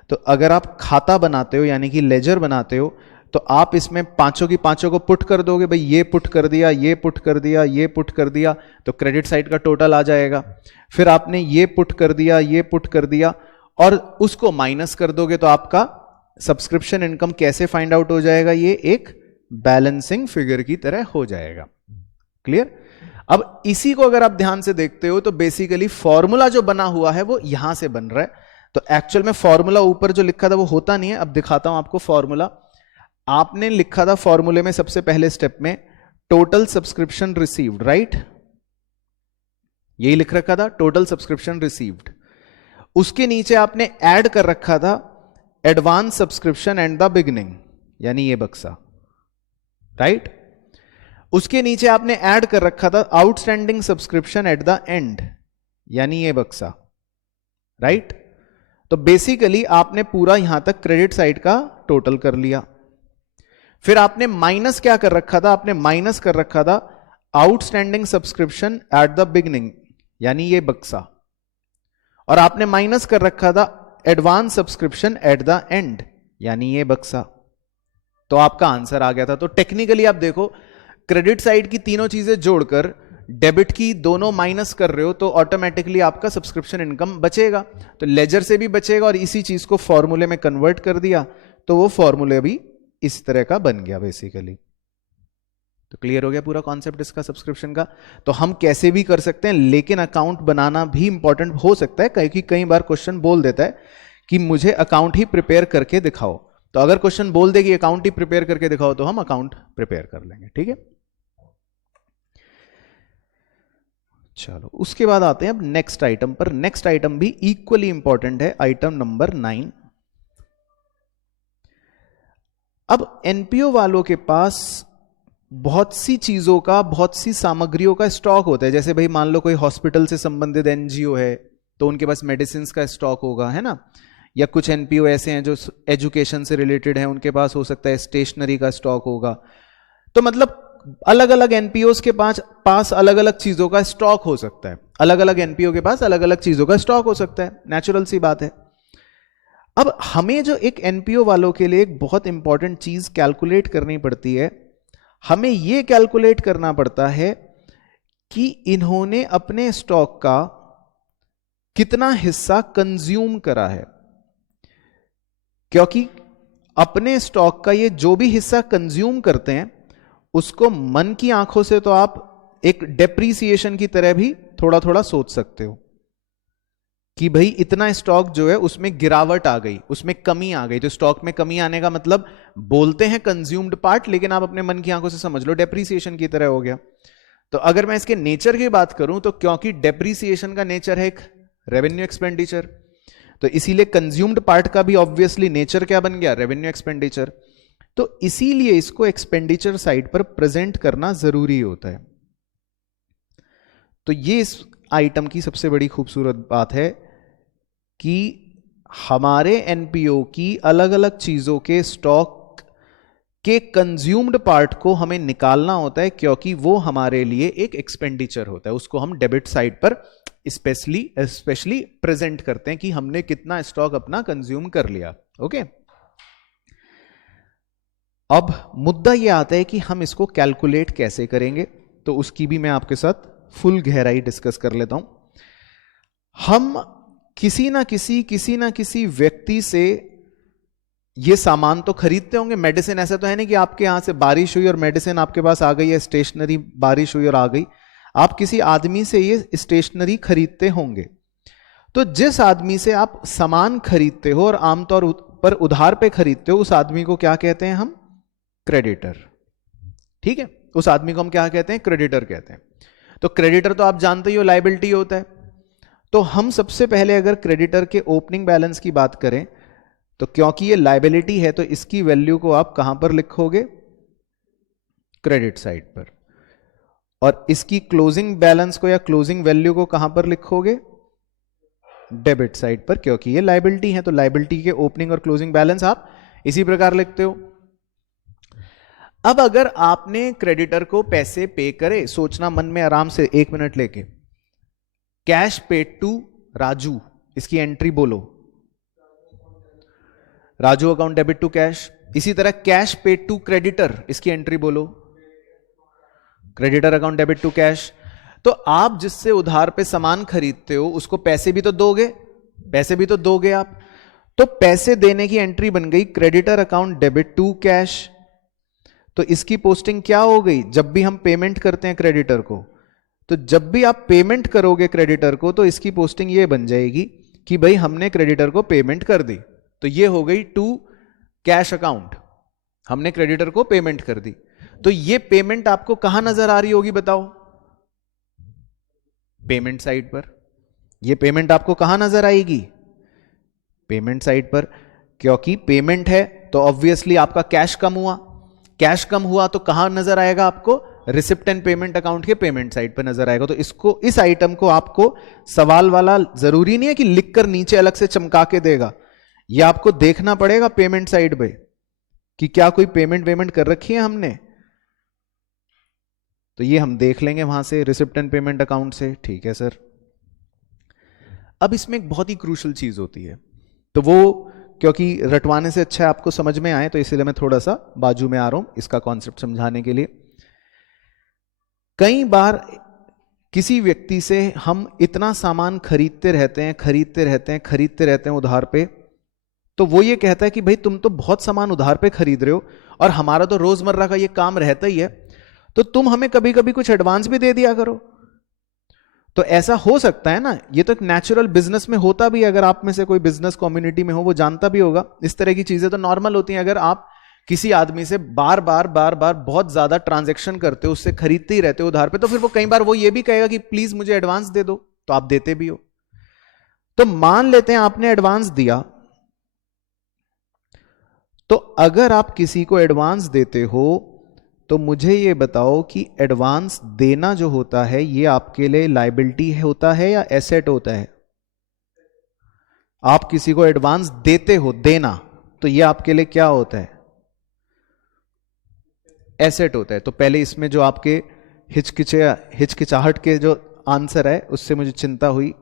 तो अगर आप खाता बनाते हो यानी कि लेजर बनाते हो, तो आप इसमें पांचों की पांचों को पुट कर दोगे, भाई ये पुट कर दिया, ये पुट कर दिया, ये पुट कर दिया, तो क्रेडिट साइड का टोटल आ जाएगा। फिर आपने ये पुट कर दिया, ये पुट कर दिया और उसको माइनस कर दोगे तो आपका सब्सक्रिप्शन इनकम कैसे फाइंड आउट हो जाएगा? ये एक बैलेंसिंग फिगर की तरह हो जाएगा। क्लियर? अब इसी को अगर आप ध्यान से देखते हो तो बेसिकली फॉर्मूला जो बना हुआ है वो यहां से बन रहा है। तो एक्चुअल में फॉर्मूला ऊपर जो लिखा था वो होता नहीं है। अब दिखाता हूं आपको फॉर्मूला। आपने लिखा था फॉर्मूले में सबसे पहले स्टेप में टोटल सब्सक्रिप्शन रिसीव्ड, राइट? यही लिख रखा था टोटल सब्सक्रिप्शन रिसीव्ड। उसके नीचे आपने ऐड कर रखा था advance subscription and the beginning, यानी ये बक्सा, राइट? उसके नीचे आपने ऐड कर रखा था outstanding subscription at the end, यानी ये बक्सा, राइट? तो बेसिकली आपने पूरा यहां तक क्रेडिट साइड का टोटल कर लिया। फिर आपने माइनस क्या कर रखा था? आपने माइनस कर रखा था outstanding subscription eight the beginning, यानी ये बक्सा, और आपने माइनस कर रखा था advance subscription at the end, यानी ये बक्सा। तो आपका आंसर आ गया था। तो टेक्निकली आप देखो, क्रेडिट साइड की तीनों चीजें जोड़कर डेबिट की दोनों माइनस कर रहे हो तो ऑटोमेटिकली आपका सब्सक्रिप्शन इनकम बचेगा। तो लेजर से भी बचेगा और इसी चीज को फॉर्मूले में कन्वर्ट कर दिया तो वो फॉर्मूले भी इस तरह का बन गया बेसिकली। तो क्लियर हो गया पूरा कॉन्सेप्ट इसका सब्सक्रिप्शन का। तो हम कैसे भी कर सकते हैं, लेकिन अकाउंट बनाना भी इंपॉर्टेंट हो सकता है, क्योंकि कई बार क्वेश्चन बोल देता है कि मुझे अकाउंट ही प्रिपेयर करके दिखाओ। तो अगर क्वेश्चन बोल दे कि अकाउंट ही प्रिपेयर करके दिखाओ तो हम अकाउंट प्रिपेयर कर लेंगे। ठीक है, चलो उसके बाद आते हैं अब नेक्स्ट आइटम पर। नेक्स्ट आइटम भी इक्वली इंपॉर्टेंट है, आइटम नंबर 9। अब एनपीओ वालों के पास बहुत सी चीजों का, बहुत सी सामग्रियों का स्टॉक होता है। जैसे भाई मान लो कोई हॉस्पिटल से संबंधित एनजीओ है तो उनके पास मेडिसिन का स्टॉक होगा, है ना? या कुछ एनपीओ ऐसे हैं जो एजुकेशन से रिलेटेड है, उनके पास हो सकता है स्टेशनरी का स्टॉक होगा। तो मतलब अलग अलग एनपीओ के पास अलग अलग चीजों का स्टॉक हो सकता है। अलग अलग एनपीओ के पास अलग अलग चीजों का स्टॉक हो सकता है, नेचुरल सी बात है। अब हमें जो एक एनपीओ वालों के लिए एक बहुत इंपॉर्टेंट चीज कैलकुलेट करनी पड़ती है, हमें यह कैलकुलेट करना पड़ता है कि इन्होंने अपने स्टॉक का कितना हिस्सा कंज्यूम करा है। क्योंकि अपने स्टॉक का ये जो भी हिस्सा कंज्यूम करते हैं उसको मन की आंखों से तो आप एक डेप्रीसिएशन की तरह भी थोड़ा थोड़ा सोच सकते हो कि भाई इतना स्टॉक जो है उसमें गिरावट आ गई, उसमें कमी आ गई। तो स्टॉक में कमी आने का मतलब बोलते हैं कंज्यूम्ड पार्ट, लेकिन आप अपने मन की आंखों से समझ लो डेप्रीसिएशन की तरह हो गया। तो अगर मैं इसके नेचर की बात करूं तो क्योंकि डेप्रीसिएशन का नेचर है एक रेवेन्यू एक्सपेंडिचर, तो इसीलिए कंज्यूम्ड पार्ट का भी ऑब्वियसली नेचर क्या बन गया? Revenue expenditure. तो इसीलिए इसको एक्सपेंडिचर साइड पर प्रेजेंट करना जरूरी होता है। तो ये इस आइटम की सबसे बड़ी खूबसूरत बात है कि हमारे एनपीओ की अलग अलग चीजों के स्टॉक के कंज्यूम्ड पार्ट को हमें निकालना होता है, क्योंकि वो हमारे लिए एक एक्सपेंडिचर होता है। उसको हम डेबिट साइड पर स्पेशली प्रेजेंट करते हैं कि हमने कितना स्टॉक अपना कंज्यूम कर लिया। ओके, अब मुद्दा ये आता है कि हम इसको कैलकुलेट कैसे करेंगे, तो उसकी भी मैं आपके साथ फुल गहराई डिस्कस कर लेता हूं। हम किसी ना किसी व्यक्ति से ये सामान तो खरीदते होंगे, मेडिसिन। ऐसा तो है नहीं कि आपके यहां से बारिश हुई और मेडिसिन आपके पास आ गई, है स्टेशनरी बारिश हुई और आ गई। आप किसी आदमी से ये स्टेशनरी खरीदते होंगे। तो जिस आदमी से आप सामान खरीदते हो और आमतौर पर उधार पे खरीदते हो, उस आदमी को क्या कहते हैं हम? क्रेडिटर। ठीक है, उस आदमी को हम क्या कहते हैं? क्रेडिटर कहते हैं। तो क्रेडिटर तो आप जानते ही हो लायबिलिटी होता है। तो हम सबसे पहले अगर क्रेडिटर के ओपनिंग बैलेंस की बात करें, तो क्योंकि ये लायबिलिटी है तो इसकी वैल्यू को आप कहां पर लिखोगे? क्रेडिट साइड पर। और इसकी क्लोजिंग बैलेंस को या क्लोजिंग वैल्यू को कहां पर लिखोगे? डेबिट साइड पर, क्योंकि ये लायबिलिटी है। तो लायबिलिटी के ओपनिंग और क्लोजिंग बैलेंस आप इसी प्रकार लिखते हो। अब अगर आपने क्रेडिटर को पैसे पे करे, सोचना मन में आराम से 1 मिनट लेके, कैश पेड टू राजू, इसकी एंट्री बोलो। Raju account debit to cash. इसी तरह कैश पेड टू क्रेडिटर, इसकी एंट्री बोलो। Creditor account debit to cash. तो आप जिससे उधार पे सामान खरीदते हो उसको पैसे भी तो दोगे, पैसे भी तो दोगे आप। तो पैसे देने की एंट्री बन गई creditor account debit to cash. तो इसकी पोस्टिंग क्या हो गई? जब भी हम पेमेंट करते हैं क्रेडिटर को, तो जब भी आप पेमेंट करोगे क्रेडिटर को, तो इसकी पोस्टिंग ये बन जाएगी कि भाई हमने क्रेडिटर को पेमेंट कर दी। तो ये हो गई टू कैश अकाउंट, हमने क्रेडिटर को पेमेंट कर दी। तो ये पेमेंट आपको कहां नजर आ रही होगी बताओ? पेमेंट साइड पर। ये पेमेंट आपको कहां नजर आएगी? पेमेंट साइड पर। क्योंकि पेमेंट है तो ऑब्वियसली आपका कैश कम हुआ, कैश कम हुआ तो कहां नजर आएगा आपको? रिसिप्ट एंड पेमेंट अकाउंट के पेमेंट साइड पर नजर आएगा। तो इसको, इस आइटम को आपको सवाल वाला जरूरी नहीं है कि लिखकर नीचे अलग से चमका के देगा, ये आपको देखना पड़ेगा पेमेंट साइड पे कि क्या कोई पेमेंट कर रखी है हमने। तो ये हम देख लेंगे वहां से रिसिप्ट एंड पेमेंट अकाउंट से। ठीक है सर। अब इसमें एक बहुत ही क्रूशल चीज होती है, तो वो क्योंकि रटवाने से अच्छा आपको समझ में आए, तो इसीलिए मैं थोड़ा सा बाजू में आ रहा हूं इसका कॉन्सेप्ट समझाने के लिए। कई बार किसी व्यक्ति से हम इतना सामान खरीदते रहते हैं उधार पे, तो वो ये कहता है कि भाई तुम तो बहुत सामान उधार पे खरीद रहे हो और हमारा तो रोजमर्रा का ये काम रहता ही है, तो तुम हमें कभी कभी कुछ एडवांस भी दे दिया करो। तो ऐसा हो सकता है ना, ये तो एक नेचुरल बिजनेस में होता भी है। अगर आप में से कोई बिजनेस कम्युनिटी में हो वो जानता भी होगा, इस तरह की चीजें तो नॉर्मल होती हैं। अगर आप किसी आदमी से बार बार बहुत ज्यादा ट्रांजैक्शन करते हो, उससे खरीदते ही रहते हो उधार पे, तो फिर वो कई बार वो ये भी कहेगा कि प्लीज मुझे एडवांस दे दो, तो आप देते भी हो। तो मान लेते हैं आपने एडवांस दिया, तो अगर आप किसी को एडवांस देते हो तो मुझे ये बताओ कि एडवांस देना जो होता है ये आपके लिए लायबिलिटी होता है या एसेट होता है? आप किसी को एडवांस देते हो, देना, तो ये आपके लिए क्या होता है? एसेट होता है। तो पहले इसमें जो आपके हिचकिचाहट के जो आंसर है उससे मुझे चिंता हुई,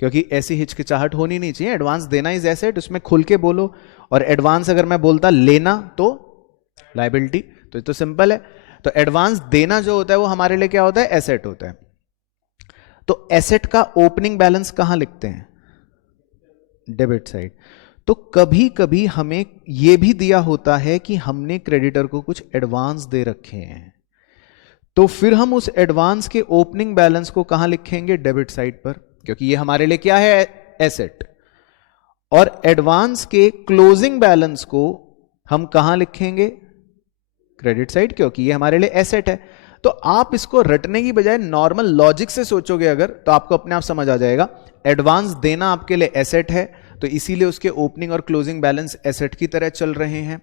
क्योंकि ऐसी हिचकिचाहट होनी नहीं चाहिए। एडवांस देना इज एसेट, उसमें खुल के बोलो। और एडवांस अगर मैं बोलता लेना तो लायबिलिटी, तो ये तो सिंपल है। तो एडवांस देना जो होता है वो हमारे लिए क्या होता है? एसेट होता है। तो एसेट का ओपनिंग बैलेंस कहां लिखते हैं? Debit side. तो कभी कभी हमें यह भी दिया होता है कि हमने क्रेडिटर को कुछ एडवांस दे रखे हैं, तो फिर हम उस एडवांस के ओपनिंग बैलेंस को कहां लिखेंगे? डेबिट साइड पर, क्योंकि ये हमारे लिए क्या है? एसेट। और एडवांस के क्लोजिंग बैलेंस को हम कहां लिखेंगे? क्रेडिट साइड, क्योंकि ये हमारे लिए एसेट है। तो आप इसको रटने की बजाय नॉर्मल लॉजिक से सोचोगे अगर, तो आपको अपने आप समझ आ जाएगा। एडवांस देना आपके लिए एसेट है, तो इसीलिए उसके ओपनिंग और क्लोजिंग बैलेंस एसेट की तरह चल रहे हैं।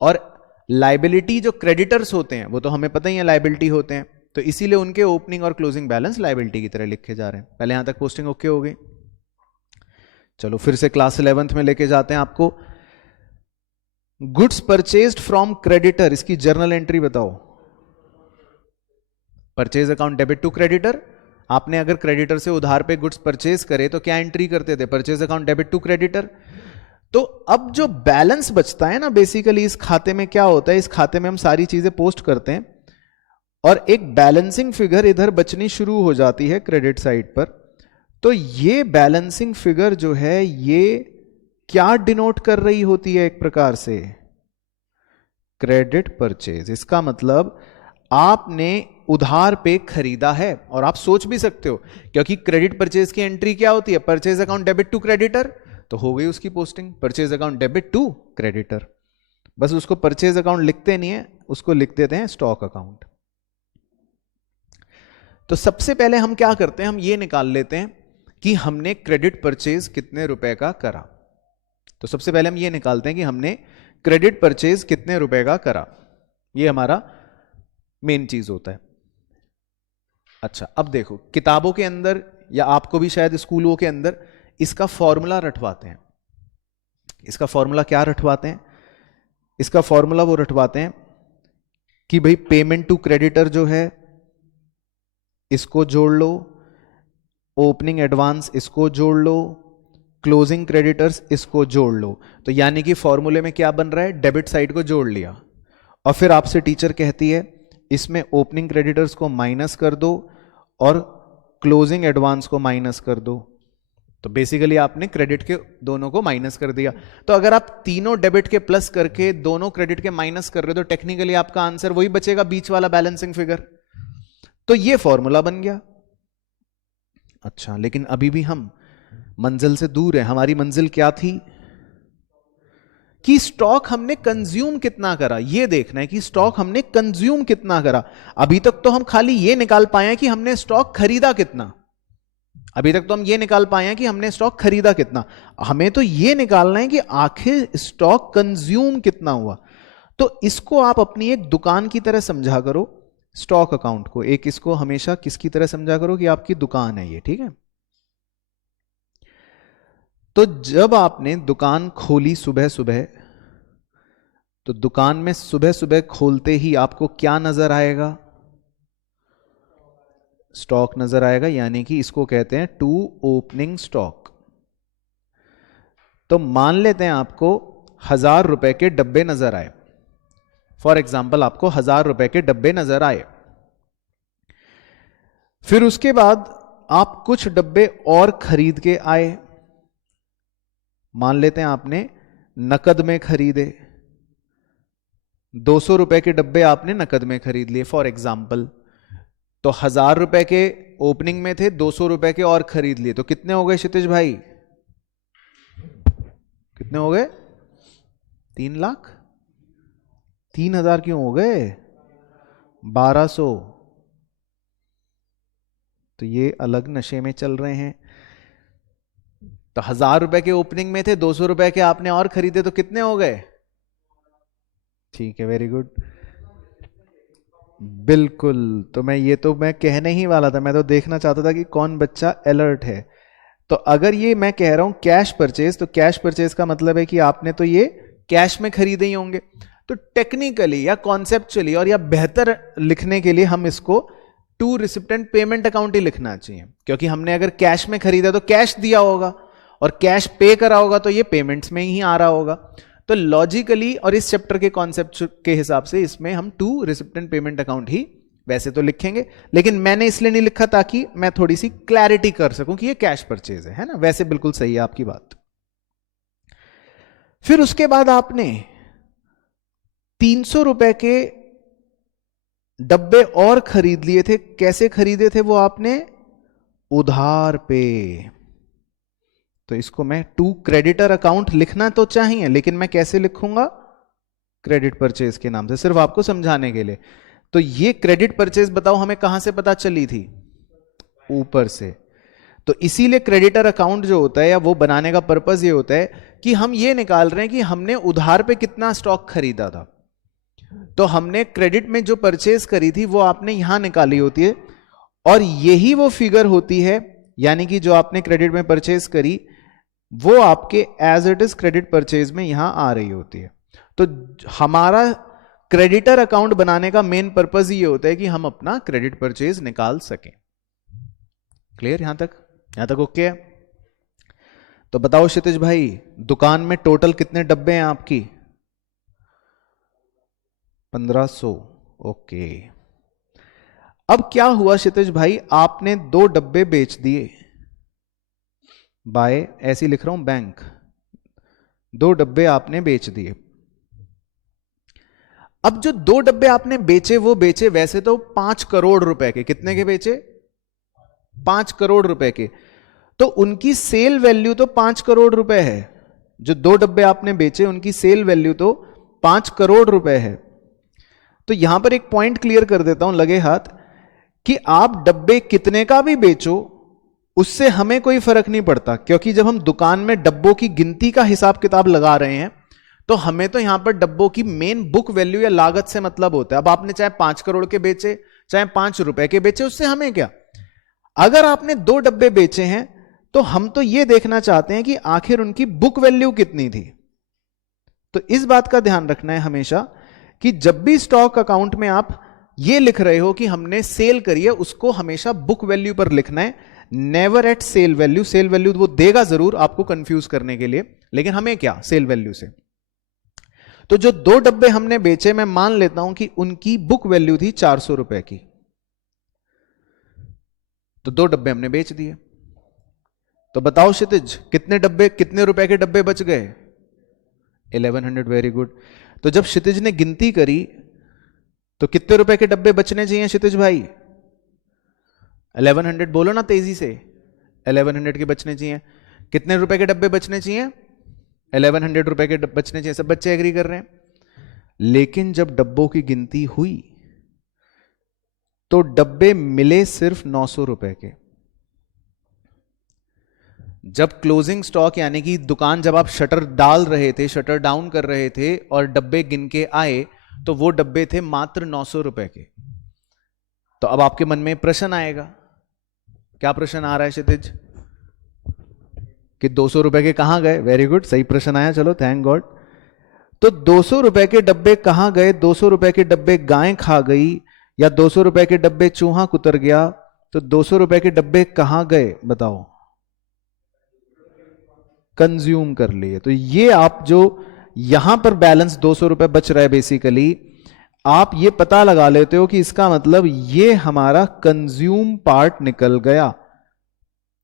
और लायबिलिटी जो क्रेडिटर्स होते हैं वो तो हमें पता ही है लायबिलिटी होते हैं, तो इसीलिए उनके ओपनिंग और क्लोजिंग बैलेंस लायबिलिटी की तरह लिखे जा रहे हैं। पहले यहां तक पोस्टिंग ओके हो गई। चलो फिर से क्लास 11th में लेके जाते हैं आपको। गुड्स परचेज्ड फ्रॉम क्रेडिटर, इसकी जर्नल एंट्री बताओ। Purchase account debit to creditor. आपने अगर क्रेडिटर से उधार पे गुड्स परचेज करे तो क्या एंट्री करते थे? Purchase account debit to creditor. तो अब जो बैलेंस बचता है ना, बेसिकली इस खाते में क्या होता है, इस खाते में हम सारी चीजें पोस्ट करते हैं और एक बैलेंसिंग फिगर इधर बचनी शुरू हो जाती है क्रेडिट साइड पर। तो ये बैलेंसिंग फिगर जो है ये क्या डिनोट कर रही होती है, एक प्रकार से क्रेडिट परचेज। इसका मतलब आपने उधार पे खरीदा है। और आप सोच भी सकते हो, क्योंकि क्रेडिट परचेज की एंट्री क्या होती है, purchase account debit to creditor, तो हो गई उसकी posting purchase account debit to creditor. बस उसको परचेज अकाउंट लिखते नहीं है, उसको लिख देते हैं स्टॉक अकाउंट। तो सबसे पहले हम क्या करते हैं, हम ये निकाल लेते हैं कि हमने क्रेडिट परचेज कितने रुपए का करा। तो सबसे पहले हम ये निकालते हैं कि हमने क्रेडिट परचेज कितने रुपए का करा, ये हमारा मेन चीज होता है। अच्छा, अब देखो किताबों के अंदर या आपको भी शायद स्कूलों के अंदर इसका फॉर्मूला रटवाते हैं। इसका फॉर्मूला क्या रटवाते हैं, इसका फॉर्मूला वो रटवाते हैं कि भाई पेमेंट टू क्रेडिटर जो है इसको जोड़ लो, ओपनिंग एडवांस इसको जोड़ लो, क्लोजिंग क्रेडिटर्स इसको जोड़ लो। तो यानी कि फॉर्मूले में क्या बन रहा है, डेबिट साइड को जोड़ लिया और फिर आपसे टीचर कहती है इसमें ओपनिंग क्रेडिटर्स को माइनस कर दो और क्लोजिंग एडवांस को माइनस कर दो। तो बेसिकली आपने क्रेडिट के दोनों को माइनस कर दिया। तो अगर आप तीनों डेबिट के प्लस करके दोनों क्रेडिट के माइनस कर रहे हो तो टेक्निकली आपका आंसर वही बचेगा, बीच वाला बैलेंसिंग फिगर। तो ये फॉर्मूला बन गया। अच्छा, लेकिन अभी भी हम मंजिल से दूर है। हमारी मंजिल क्या थी कि स्टॉक हमने कंज्यूम कितना करा, ये देखना है कि स्टॉक हमने कंज्यूम कितना करा। अभी तक तो हम खाली ये निकाल पाए हैं कि हमने स्टॉक खरीदा कितना। अभी तक तो हम ये निकाल पाए हैं कि हमने स्टॉक खरीदा कितना। हमें तो ये निकालना है कि आखिर स्टॉक कंज्यूम कितना हुआ। तो इसको आप अपनी एक दुकान की तरह समझा करो, स्टॉक अकाउंट को एक इसको हमेशा किसकी तरह समझा करो कि आपकी दुकान है ये, ठीक है। तो जब आपने दुकान खोली सुबह सुबह, तो दुकान में सुबह सुबह खोलते ही आपको क्या नजर आएगा, स्टॉक नजर आएगा, यानी कि इसको कहते हैं टू ओपनिंग स्टॉक। तो मान लेते हैं आपको 1000 रुपए के डब्बे नजर आए, फॉर एग्जाम्पल आपको 1000 रुपए के डब्बे नजर आए। फिर उसके बाद आप कुछ डब्बे और खरीद के आए, मान लेते हैं आपने नकद में खरीदे, 200 रुपए के डब्बे आपने नकद में खरीद लिए फॉर एग्जाम्पल। तो 1000 रुपए के ओपनिंग में थे, 200 रुपए के और खरीद लिए, तो कितने हो गए क्षितिज भाई, कितने हो गए, 3 लाख। 3000 क्यों हो गए, 1200। तो ये अलग नशे में चल रहे हैं। तो 1000 रुपए के ओपनिंग में थे, 200 रुपए के आपने और खरीदे, तो कितने हो गए, ठीक है, वेरी गुड, बिल्कुल। तो मैं कहने ही वाला था, मैं तो देखना चाहता था कि कौन बच्चा अलर्ट है। तो अगर ये मैं कह रहा हूं कैश परचेज, तो कैश परचेज का मतलब है कि आपने तो ये कैश में खरीदे ही होंगे। तो टेक्निकली या कॉन्सेप्चुअली और या बेहतर लिखने के लिए हम इसको टू रिसिप्टेंट पेमेंट अकाउंट ही लिखना चाहिए, क्योंकि हमने अगर कैश में खरीदा तो कैश दिया होगा और कैश पे करा होगा तो ये पेमेंट्स में ही आ रहा होगा। तो लॉजिकली और इस चैप्टर के कॉन्सेप्ट के हिसाब से इसमें हम टू रिसिप्टेंट पेमेंट अकाउंट ही वैसे तो लिखेंगे, लेकिन मैंने इसलिए नहीं लिखा ताकि मैं थोड़ी सी क्लैरिटी कर सकूं कि ये कैश परचेज है ना। वैसे बिल्कुल सही है आपकी बात। फिर उसके बाद आपने 300 रुपए के डब्बे और खरीद लिए थे। कैसे खरीदे थे वो आपने, उधार पे। तो इसको मैं टू क्रेडिटर अकाउंट लिखना तो चाहिए, लेकिन मैं कैसे लिखूंगा, क्रेडिट परचेज के नाम से, सिर्फ आपको समझाने के लिए। तो ये क्रेडिट परचेज बताओ हमें कहां से पता चली थी, ऊपर से। तो इसीलिए क्रेडिटर अकाउंट जो होता है या वो बनाने का पर्पस ये होता है कि हम ये निकाल रहे हैं कि हमने उधार पे कितना स्टॉक खरीदा था। तो हमने क्रेडिट में जो परचेज करी थी वो आपने यहां निकाली होती है, और यही वो फिगर होती है, यानी कि जो आपने क्रेडिट में परचेज करी वो आपके as it is credit purchase में यहां आ रही होती है। तो हमारा क्रेडिटर अकाउंट बनाने का मेन पर्पस ये होता है कि हम अपना क्रेडिट परचेज निकाल सकें। क्लियर, यहां तक ओके है। तो बताओ क्षितिज भाई, दुकान में टोटल कितने डब्बे हैं आपकी? 1500। ओके, अब क्या हुआ क्षितिज भाई, आपने 2 डब्बे बेच दिए बाय, ऐसे लिख रहा हूं बैंक, 2 डब्बे आपने बेच दिए। अब जो 2 डब्बे आपने बेचे वो बेचे वैसे तो 5 करोड़ रुपए के, कितने के बेचे? 5 करोड़ रुपए के। तो उनकी सेल वैल्यू तो 5 करोड़ रुपए है। जो 2 डब्बे आपने बेचे उनकी सेल वैल्यू तो 5 करोड़ रुपए है। तो यहां पर एक पॉइंट क्लियर कर देता हूं लगे हाथ, कि आप डब्बे कितने का भी बेचो उससे हमें कोई फर्क नहीं पड़ता, क्योंकि जब हम दुकान में डब्बों की गिनती का हिसाब किताब लगा रहे हैं तो हमें तो यहां पर डब्बों की मेन बुक वैल्यू या लागत से मतलब होता है। अब आपने चाहे 5 करोड़ के बेचे चाहे 5 रुपए के बेचे, उससे हमें क्या। अगर आपने 2 डब्बे बेचे हैं तो हम तो यह देखना चाहते हैं कि आखिर उनकी बुक वैल्यू कितनी थी। तो इस बात का ध्यान रखना है हमेशा कि जब भी स्टॉक अकाउंट में आप ये लिख रहे हो कि हमने सेल करी है, उसको हमेशा बुक वैल्यू पर लिखना है, never at sale value. Sale value वो देगा जरूर आपको कंफ्यूज करने के लिए, लेकिन हमें क्या, सेल वैल्यू से। तो जो 2 डब्बे हमने बेचे, मैं मान लेता हूं कि उनकी बुक वैल्यू थी 400 रुपए की, तो 2 डब्बे हमने बेच दिए। तो बताओ क्षितिज, कितने डब्बे, कितने रुपए के डब्बे बच गए? 1100। Very good. तो जब क्षितिज ने गिनती करी तो कितने रुपए के डब्बे बचने चाहिए क्षितिज भाई? 1100 बोलो ना तेजी से। 1100 के बचने चाहिए। कितने रुपए के डब्बे बचने चाहिए? 1100 रुपए के बचने चाहिए। सब बच्चे एग्री कर रहे हैं। लेकिन जब डब्बों की गिनती हुई तो डब्बे मिले सिर्फ 900 रुपए के। जब क्लोजिंग स्टॉक यानी कि दुकान जब आप शटर डाल रहे थे, शटर डाउन कर रहे थे और डब्बे गिन के आए तो वो डब्बे थे मात्र 900 रुपए के। तो अब आपके मन में प्रश्न आएगा, क्या प्रश्न आ रहा है क्षितिज? कि 200 रुपए के कहां गए? वेरी गुड, सही प्रश्न आया, चलो थैंक गॉड। तो 200 रुपए के डब्बे कहां गए? 200 रुपए के डब्बे गाय खा गई या 200 रुपए के डब्बे चूहा कुतर गया? तो 200 रुपए के डब्बे कहां गए बताओ? कंज्यूम कर लिए। तो ये आप जो यहां पर बैलेंस 200 रुपए बच रहा है, बेसिकली आप ये पता लगा लेते हो कि इसका मतलब ये हमारा कंज्यूम पार्ट निकल गया।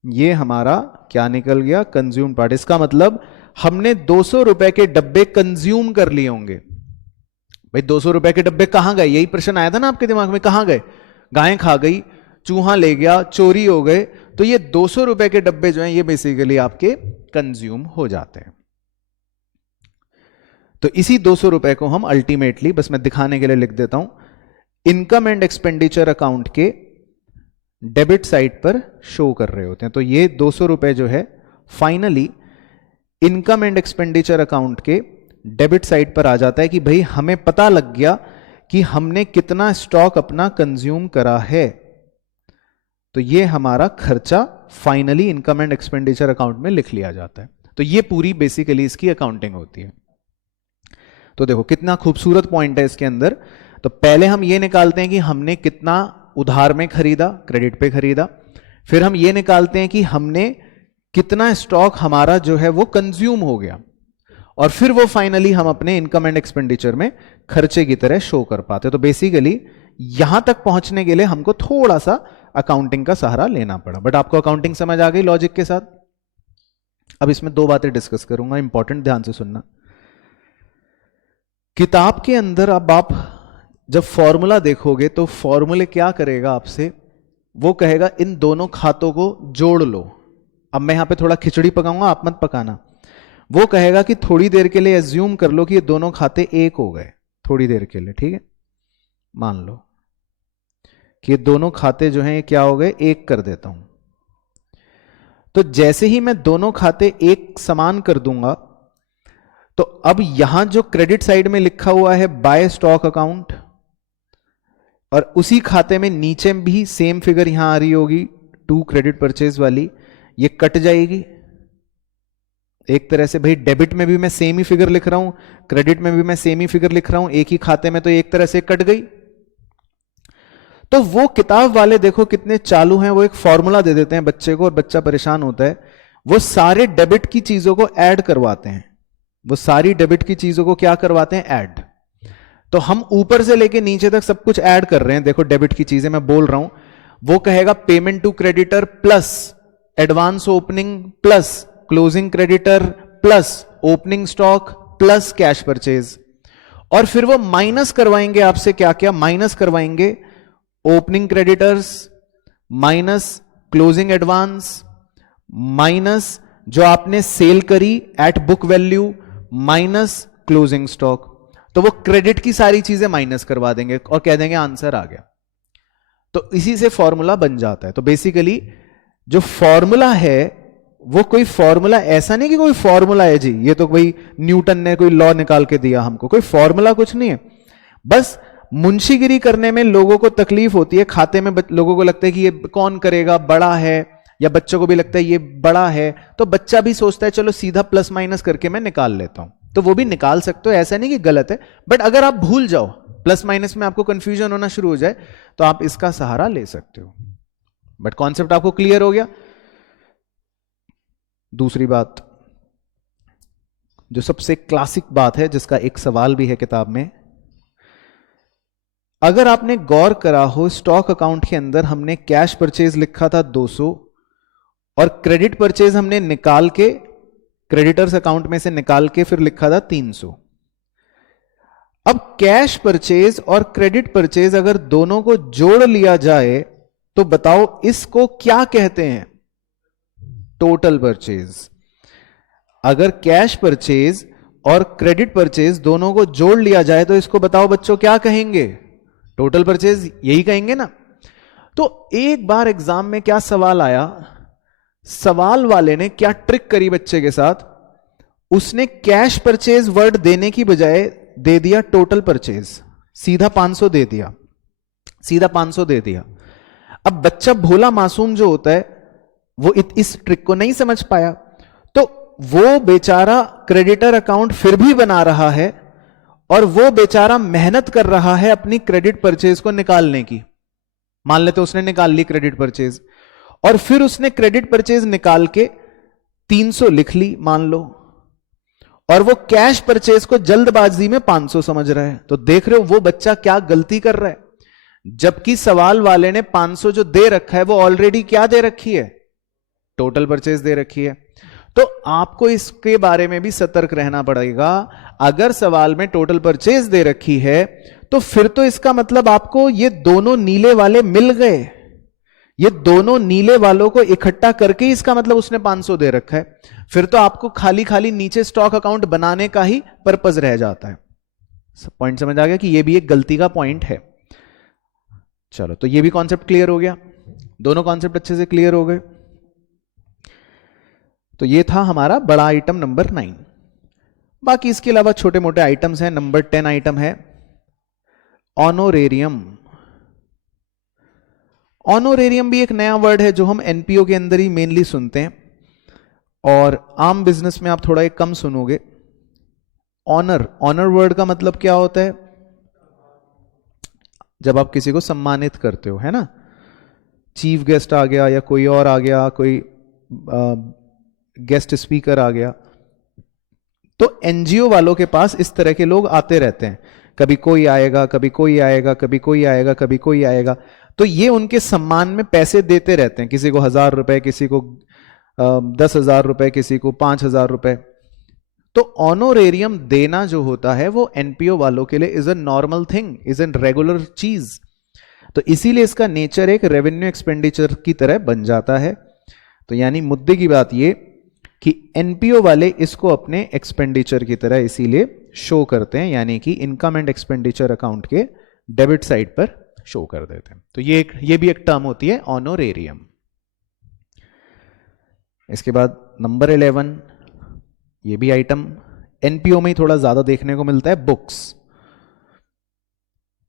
ये हमारा क्या निकल गया? Consume part. इसका मतलब हमने 200 रुपए के डब्बे कंज्यूम कर लिए होंगे। भाई 200 रुपए के डब्बे कहां गए? यही प्रश्न आया था ना आपके दिमाग में, कहां गए? गाय खा गई, चूहा ले गया, चोरी हो गए। तो ये 200 रुपए के डब्बे जो हैं ये बेसिकली आपके कंज्यूम हो जाते हैं। तो इसी 200 रुपए को हम अल्टीमेटली, बस मैं दिखाने के लिए लिख देता हूं, इनकम एंड एक्सपेंडिचर अकाउंट के डेबिट साइड पर शो कर रहे होते हैं। तो ये 200 रुपए जो है finally income and expenditure account के डेबिट साइड पर आ जाता है कि भाई हमें पता लग गया कि हमने कितना स्टॉक अपना कंज्यूम करा है। तो ये हमारा खर्चा finally income and expenditure account में लिख लिया जाता है। तो ये पूरी बेसिकली इसकी अकाउंटिंग होती है। तो देखो कितना खूबसूरत पॉइंट है इसके अंदर। तो पहले हम ये निकालते हैं कि हमने कितना उधार में खरीदा, क्रेडिट पे खरीदा। फिर हम ये निकालते हैं कि हमने कितना स्टॉक हमारा जो है वो कंज्यूम हो गया, और फिर वो फाइनली हम अपने इनकम एंड एक्सपेंडिचर में खर्चे की तरह शो कर पाते। तो बेसिकली यहां तक पहुंचने के लिए हमको थोड़ा सा अकाउंटिंग का सहारा लेना पड़ा। बट आपको अकाउंटिंग समझ आ गई लॉजिक के साथ। अब इसमें 2 बातें डिस्कस करूंगा, इंपॉर्टेंट, ध्यान से सुनना। किताब के अंदर अब आप जब फॉर्मूला देखोगे तो फॉर्मूले क्या करेगा आपसे? वो कहेगा इन दोनों खातों को जोड़ लो। अब मैं यहां पे थोड़ा खिचड़ी पकाऊंगा, आप मत पकाना। वो कहेगा कि थोड़ी देर के लिए एज्यूम कर लो कि ये दोनों खाते एक हो गए, थोड़ी देर के लिए, ठीक है? मान लो कि ये दोनों खाते जो हैं ये क्या हो गए, एक कर देता हूं। तो जैसे ही मैं दोनों खाते एक समान कर दूंगा, तो अब यहां जो क्रेडिट साइड में लिखा हुआ है बाय स्टॉक अकाउंट, और उसी खाते में नीचे भी सेम फिगर यहां आ रही होगी, टू क्रेडिट परचेज वाली, ये कट जाएगी एक तरह से। भाई डेबिट में भी मैं सेम ही फिगर लिख रहा हूं, क्रेडिट में भी मैं सेम ही फिगर लिख रहा हूं, एक ही खाते में, तो एक तरह से कट गई। तो वो किताब वाले देखो कितने चालू हैं, वो एक फॉर्मूला दे देते हैं बच्चे को और बच्चा परेशान होता है। वो सारे डेबिट की चीजों को ऐड करवाते हैं, वो सारी डेबिट की चीजों को क्या करवाते हैं, ऐड। तो हम ऊपर से लेके नीचे तक सब कुछ ऐड कर रहे हैं। देखो डेबिट की चीजें मैं बोल रहा हूं, वो कहेगा payment to creditor plus advance opening plus closing creditor plus opening stock plus cash purchase. और फिर वो माइनस करवाएंगे आपसे क्या क्या, माइनस करवाएंगे opening creditors minus closing advance minus जो आपने सेल करी at book value minus closing stock. तो वो क्रेडिट की सारी चीजें माइनस करवा देंगे और कह देंगे आंसर आ गया। तो इसी से फॉर्मूला बन जाता है। तो बेसिकली जो फॉर्मूला है वो कोई फॉर्मूला ऐसा नहीं कि कोई फॉर्मूला है जी, ये तो कोई न्यूटन ने कोई लॉ निकाल के दिया हमको, कोई फॉर्मूला कुछ नहीं है। बस मुंशीगिरी करने में लोगों को तकलीफ होती है, खाते में लोगों को लगता है कि ये कौन करेगा, बड़ा है, या बच्चों को भी लगता है ये बड़ा है, तो बच्चा भी सोचता है चलो सीधा प्लस माइनस करके मैं निकाल लेता हूं। तो वो भी निकाल सकते हो, ऐसा नहीं कि गलत है, बट अगर आप भूल जाओ प्लस माइनस में आपको कंफ्यूजन होना शुरू हो जाए तो आप इसका सहारा ले सकते हो। बट कॉन्सेप्ट आपको क्लियर हो गया। दूसरी बात जो सबसे क्लासिक बात है, जिसका एक सवाल भी है किताब में, अगर आपने गौर करा हो स्टॉक अकाउंट के अंदर हमने कैश परचेज लिखा था 200 और क्रेडिट परचेज हमने निकाल के क्रेडिटर्स अकाउंट में से निकाल के फिर लिखा था 300। अब कैश परचेज और क्रेडिट परचेज अगर दोनों को जोड़ लिया जाए तो बताओ इसको क्या कहते हैं, टोटल परचेज। अगर कैश परचेज और क्रेडिट परचेज दोनों को जोड़ लिया जाए तो इसको बताओ बच्चों क्या कहेंगे, टोटल परचेज, यही कहेंगे ना। तो एक बार एग्जाम में क्या सवाल आया, सवाल वाले ने क्या ट्रिक करी बच्चे के साथ, उसने कैश परचेज वर्ड देने की बजाय दे दिया टोटल परचेज, सीधा 500 दे दिया, सीधा 500 दे दिया। अब बच्चा भोला मासूम जो होता है वो इस ट्रिक को नहीं समझ पाया, तो वो बेचारा क्रेडिटर अकाउंट फिर भी बना रहा है और वो बेचारा मेहनत कर रहा है अपनी क्रेडिट परचेज को निकालने की। मान लेते उसने निकाल ली क्रेडिट परचेज और फिर उसने क्रेडिट परचेज निकाल के 300 लिख ली मान लो, और वो कैश परचेज को जल्दबाजी में 500 समझ रहा है। तो देख रहे हो वो बच्चा क्या गलती कर रहा है, जबकि सवाल वाले ने 500 जो दे रखा है वो ऑलरेडी क्या दे रखी है, टोटल परचेज दे रखी है। तो आपको इसके बारे में भी सतर्क रहना पड़ेगा। अगर सवाल में टोटल परचेज दे रखी है तो फिर तो इसका मतलब आपको ये दोनों नीले वाले मिल गए, ये दोनों नीले वालों को इकट्ठा करके इसका मतलब उसने 500 दे रखा है। फिर तो आपको खाली खाली नीचे स्टॉक अकाउंट बनाने का ही पर्पस रह जाता है। पॉइंट समझ आ गया कि ये भी एक गलती का पॉइंट है। चलो तो ये भी कॉन्सेप्ट क्लियर हो गया, दोनों कॉन्सेप्ट अच्छे से क्लियर हो गए। तो ये था हमारा बड़ा आइटम नंबर 9। बाकी इसके अलावा छोटे मोटे आइटम्स हैं। नंबर 10 आइटम है ऑनोरेरियम। ऑनोरेरियम भी एक नया वर्ड है जो हम एनपीओ के अंदर ही मेनली सुनते हैं और आम बिजनेस में आप थोड़ा एक कम सुनोगे। ऑनर, ऑनर वर्ड का मतलब क्या होता है, जब आप किसी को सम्मानित करते हो, है ना, चीफ गेस्ट आ गया या कोई और आ गया, कोई गेस्ट स्पीकर आ गया, तो एनजीओ वालों के पास इस तरह के लोग आते रहते हैं। कभी कोई आएगा, कभी कोई आएगा, कभी कोई आएगा, कभी कोई आएगा। तो ये उनके सम्मान में पैसे देते रहते हैं, किसी को 1000 रुपए, किसी को 10,000 रुपए, किसी को 5,000 रुपए। तो ऑनोरेरियम देना जो होता है वो एनपीओ वालों के लिए is a normal thing, is an regular चीज। तो इसीलिए इसका नेचर एक रेवेन्यू एक्सपेंडिचर की तरह बन जाता है। तो यानी मुद्दे की बात ये कि एनपीओ वाले इसको अपने एक्सपेंडिचर की तरह इसीलिए शो करते हैं, यानी कि इनकम एंड एक्सपेंडिचर अकाउंट के डेबिट साइड पर शो कर देते हैं। तो ये भी एक टर्म होती है ऑनोरेरियम। इसके बाद नंबर 11, ये भी आइटम एनपीओ में ही थोड़ा ज्यादा देखने को मिलता है, बुक्स।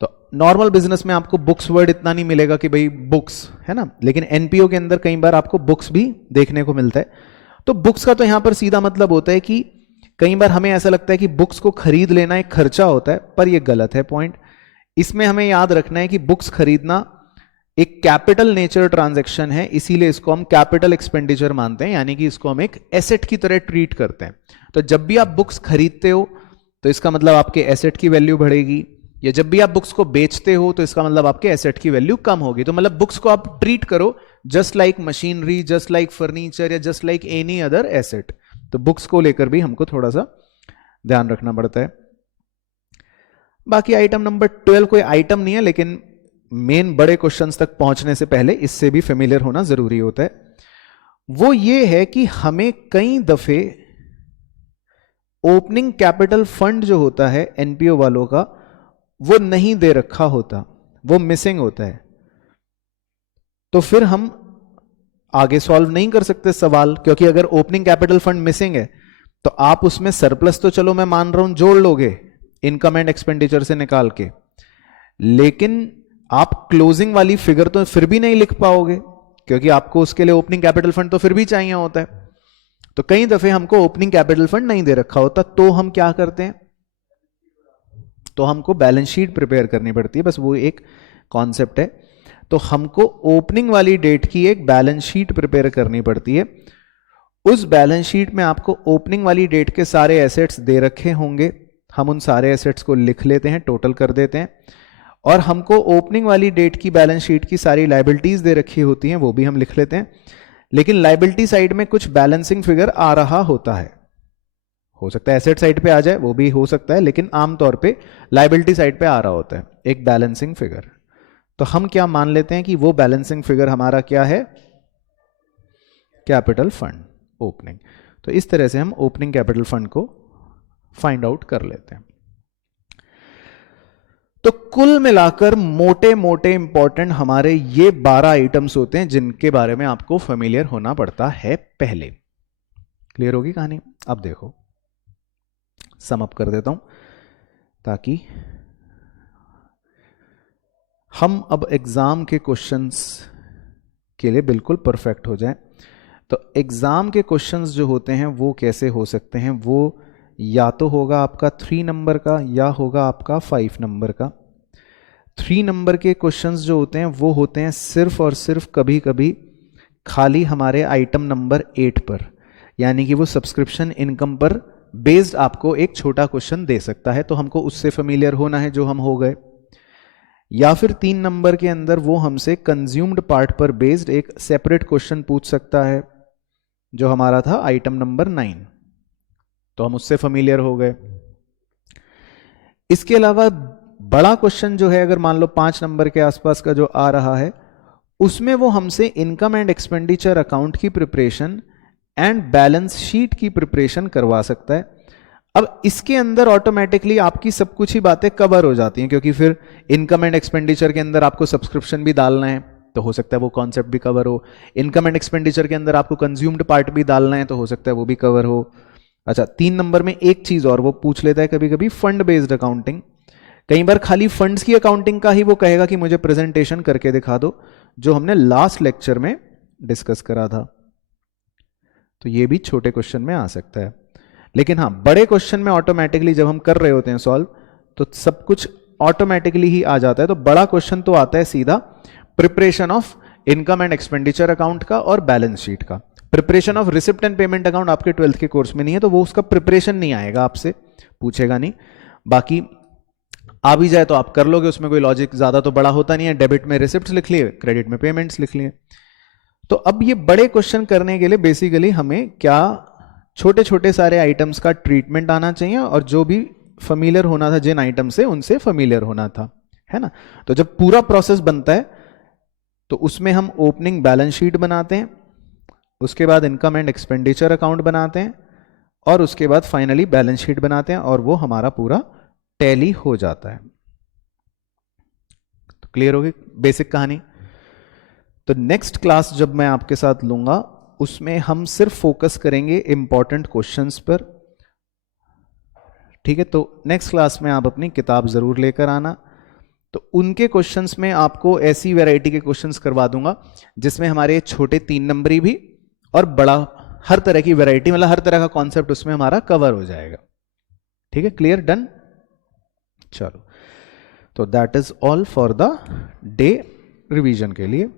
तो नॉर्मल बिजनेस में आपको बुक्स वर्ड इतना नहीं मिलेगा कि भाई बुक्स, है ना, लेकिन एनपीओ के अंदर कई बार आपको बुक्स भी देखने को मिलता है। तो बुक्स का तो यहां पर सीधा मतलब होता है कि कई बार हमें ऐसा लगता है कि बुक्स को खरीद लेना एक खर्चा होता है, पर यह गलत है पॉइंट। इसमें हमें याद रखना है कि बुक्स खरीदना एक कैपिटल नेचर ट्रांजैक्शन है, इसीलिए इसको हम कैपिटल एक्सपेंडिचर मानते हैं, यानी कि इसको हम एक एसेट की तरह ट्रीट करते हैं। तो जब भी आप बुक्स खरीदते हो तो इसका मतलब आपके एसेट की वैल्यू बढ़ेगी, या जब भी आप बुक्स को बेचते हो तो इसका मतलब आपके एसेट की वैल्यू कम होगी। तो मतलब बुक्स को आप ट्रीट करो just like machinery, just like furniture, या just like any other asset. तो बुक्स को लेकर भी हमको थोड़ा सा ध्यान रखना पड़ता है। बाकी आइटम नंबर 12 कोई आइटम नहीं है, लेकिन मेन बड़े क्वेश्चंस तक पहुंचने से पहले इससे भी फेमिलियर होना जरूरी होता है। वो ये है कि हमें कई दफे ओपनिंग कैपिटल फंड जो होता है एनपीओ वालों का, वो नहीं दे रखा होता, वो मिसिंग होता है। तो फिर हम आगे सॉल्व नहीं कर सकते सवाल, क्योंकि अगर ओपनिंग कैपिटल फंड मिसिंग है तो आप उसमें सरप्लस तो चलो मैं मान रहा हूं जोड़ लोगे इनकम एंड एक्सपेंडिचर से निकाल के, लेकिन आप क्लोजिंग वाली फिगर तो फिर भी नहीं लिख पाओगे, क्योंकि आपको उसके लिए ओपनिंग कैपिटल फंड तो फिर भी चाहिए होता है। तो कई दफे हमको ओपनिंग कैपिटल फंड नहीं दे रखा होता, तो हम क्या करते हैं, तो हमको बैलेंस शीट प्रिपेयर करनी पड़ती है। बस वो एक कॉन्सेप्ट है। तो हमको ओपनिंग वाली डेट की एक बैलेंस शीट प्रिपेयर करनी पड़ती है। उस बैलेंस शीट में आपको ओपनिंग वाली डेट के सारे एसेट्स दे रखे होंगे, हम उन सारे एसेट्स को लिख लेते हैं, टोटल कर देते हैं, और हमको ओपनिंग वाली डेट की बैलेंस शीट की सारी लायबिलिटीज दे रखी होती हैं, वो भी हम लिख लेते हैं। लेकिन लायबिलिटी साइड में कुछ बैलेंसिंग फिगर आ रहा होता है, हो सकता है एसेट साइड पे आ जाए, वो भी हो सकता है, लेकिन आमतौर पे लायबिलिटी साइड पे आ रहा होता है एक बैलेंसिंग फिगर। तो हम क्या मान लेते हैं कि वो बैलेंसिंग फिगर हमारा क्या है, कैपिटल फंड ओपनिंग। तो इस तरह से हम ओपनिंग कैपिटल फंड को फाइंड आउट कर लेते हैं। तो कुल मिलाकर मोटे मोटे इंपॉर्टेंट हमारे ये 12 आइटम्स होते हैं जिनके बारे में आपको फेमिलियर होना पड़ता है पहले। क्लियर होगी कहानी? अब देखो, सम अप कर देता हूं ताकि हम अब एग्जाम के क्वेश्चंस के लिए बिल्कुल परफेक्ट हो जाएं। तो एग्जाम के क्वेश्चंस जो होते हैं वो कैसे हो सकते हैं, वो या तो होगा आपका 3 नंबर का या होगा आपका 5 नंबर का। 3 नंबर के क्वेश्चंस जो होते हैं वो होते हैं सिर्फ और सिर्फ कभी कभी खाली हमारे आइटम नंबर 8 पर, यानी कि वो सब्सक्रिप्शन इनकम पर बेस्ड आपको एक छोटा क्वेश्चन दे सकता है, तो हमको उससे फेमिलियर होना है जो हम हो गए। या फिर 3 नंबर के अंदर वो हमसे कंज्यूम्ड पार्ट पर बेस्ड एक सेपरेट क्वेश्चन पूछ सकता है, जो हमारा था आइटम नंबर 9, तो हम उससे फेमिलियर हो गए। इसके अलावा बड़ा क्वेश्चन जो है, अगर मान लो 5 नंबर के आसपास का जो आ रहा है, उसमें वो हमसे इनकम एंड एक्सपेंडिचर अकाउंट की प्रिपरेशन एंड बैलेंस शीट की प्रिपरेशन करवा सकता है। अब इसके अंदर ऑटोमेटिकली आपकी सब कुछ ही बातें कवर हो जाती हैं, क्योंकि फिर इनकम एंड एक्सपेंडिचर के अंदर आपको सब्सक्रिप्शन भी डालना है, तो हो सकता है वो कॉन्सेप्ट भी कवर हो। इनकम एंड एक्सपेंडिचर के अंदर आपको कंज्यूम्ड पार्ट भी डालना है, तो हो सकता है वो भी कवर हो। अच्छा, 3 नंबर में एक चीज और वो पूछ लेता है कभी कभी, फंड बेस्ड अकाउंटिंग। कई बार खाली फंड्स की अकाउंटिंग का ही वो कहेगा कि मुझे प्रेजेंटेशन करके दिखा दो, जो हमने लास्ट लेक्चर में डिस्कस करा था। तो ये भी छोटे क्वेश्चन में आ सकता है। लेकिन हाँ, बड़े क्वेश्चन में ऑटोमेटिकली जब हम कर रहे होते हैं सॉल्व, तो सब कुछ ऑटोमेटिकली ही आ जाता है। तो बड़ा क्वेश्चन तो आता है सीधा preparation of income and expenditure account का और बैलेंस शीट का। Preparation of receipt and payment account आपके 12th के कोर्स में नहीं है, तो वो उसका प्रिपरेशन नहीं आएगा, आपसे पूछेगा नहीं। बाकी आ भी जाए तो आप कर लोगे, उसमें कोई लॉजिक ज्यादा तो बड़ा होता नहीं है। डेबिट में रिसिप्ट्स लिख लिए, क्रेडिट में पेमेंट्स लिख लिए। तो अब ये बड़े क्वेश्चन करने के लिए बेसिकली हमें क्या, छोटे छोटे सारे आइटम्स का ट्रीटमेंट आना चाहिए, और जो भी फेमिलियर होना था जिन आइटम से, उनसे फेमिलियर होना था, है ना। तो जब पूरा प्रोसेस बनता है तो उसमें हम ओपनिंग बैलेंस शीट बनाते हैं, उसके बाद इनकम एंड एक्सपेंडिचर अकाउंट बनाते हैं, और उसके बाद फाइनली बैलेंस शीट बनाते हैं, और वो हमारा पूरा टैली हो जाता है। तो क्लियर होगी बेसिक कहानी। तो नेक्स्ट क्लास जब मैं आपके साथ लूंगा, उसमें हम सिर्फ फोकस करेंगे इंपॉर्टेंट क्वेश्चंस पर, ठीक है। तो नेक्स्ट क्लास में आप अपनी किताब जरूर लेकर आना। तो उनके क्वेश्चंस में आपको ऐसी वैरायटी के क्वेश्चंस करवा दूंगा जिसमें हमारे छोटे 3 नंबरी भी और बड़ा, हर तरह की वैरायटी, मतलब हर तरह का कॉन्सेप्ट उसमें हमारा कवर हो जाएगा, ठीक है। क्लियर? डन? चलो, तो that is all for the day. Revision के लिए।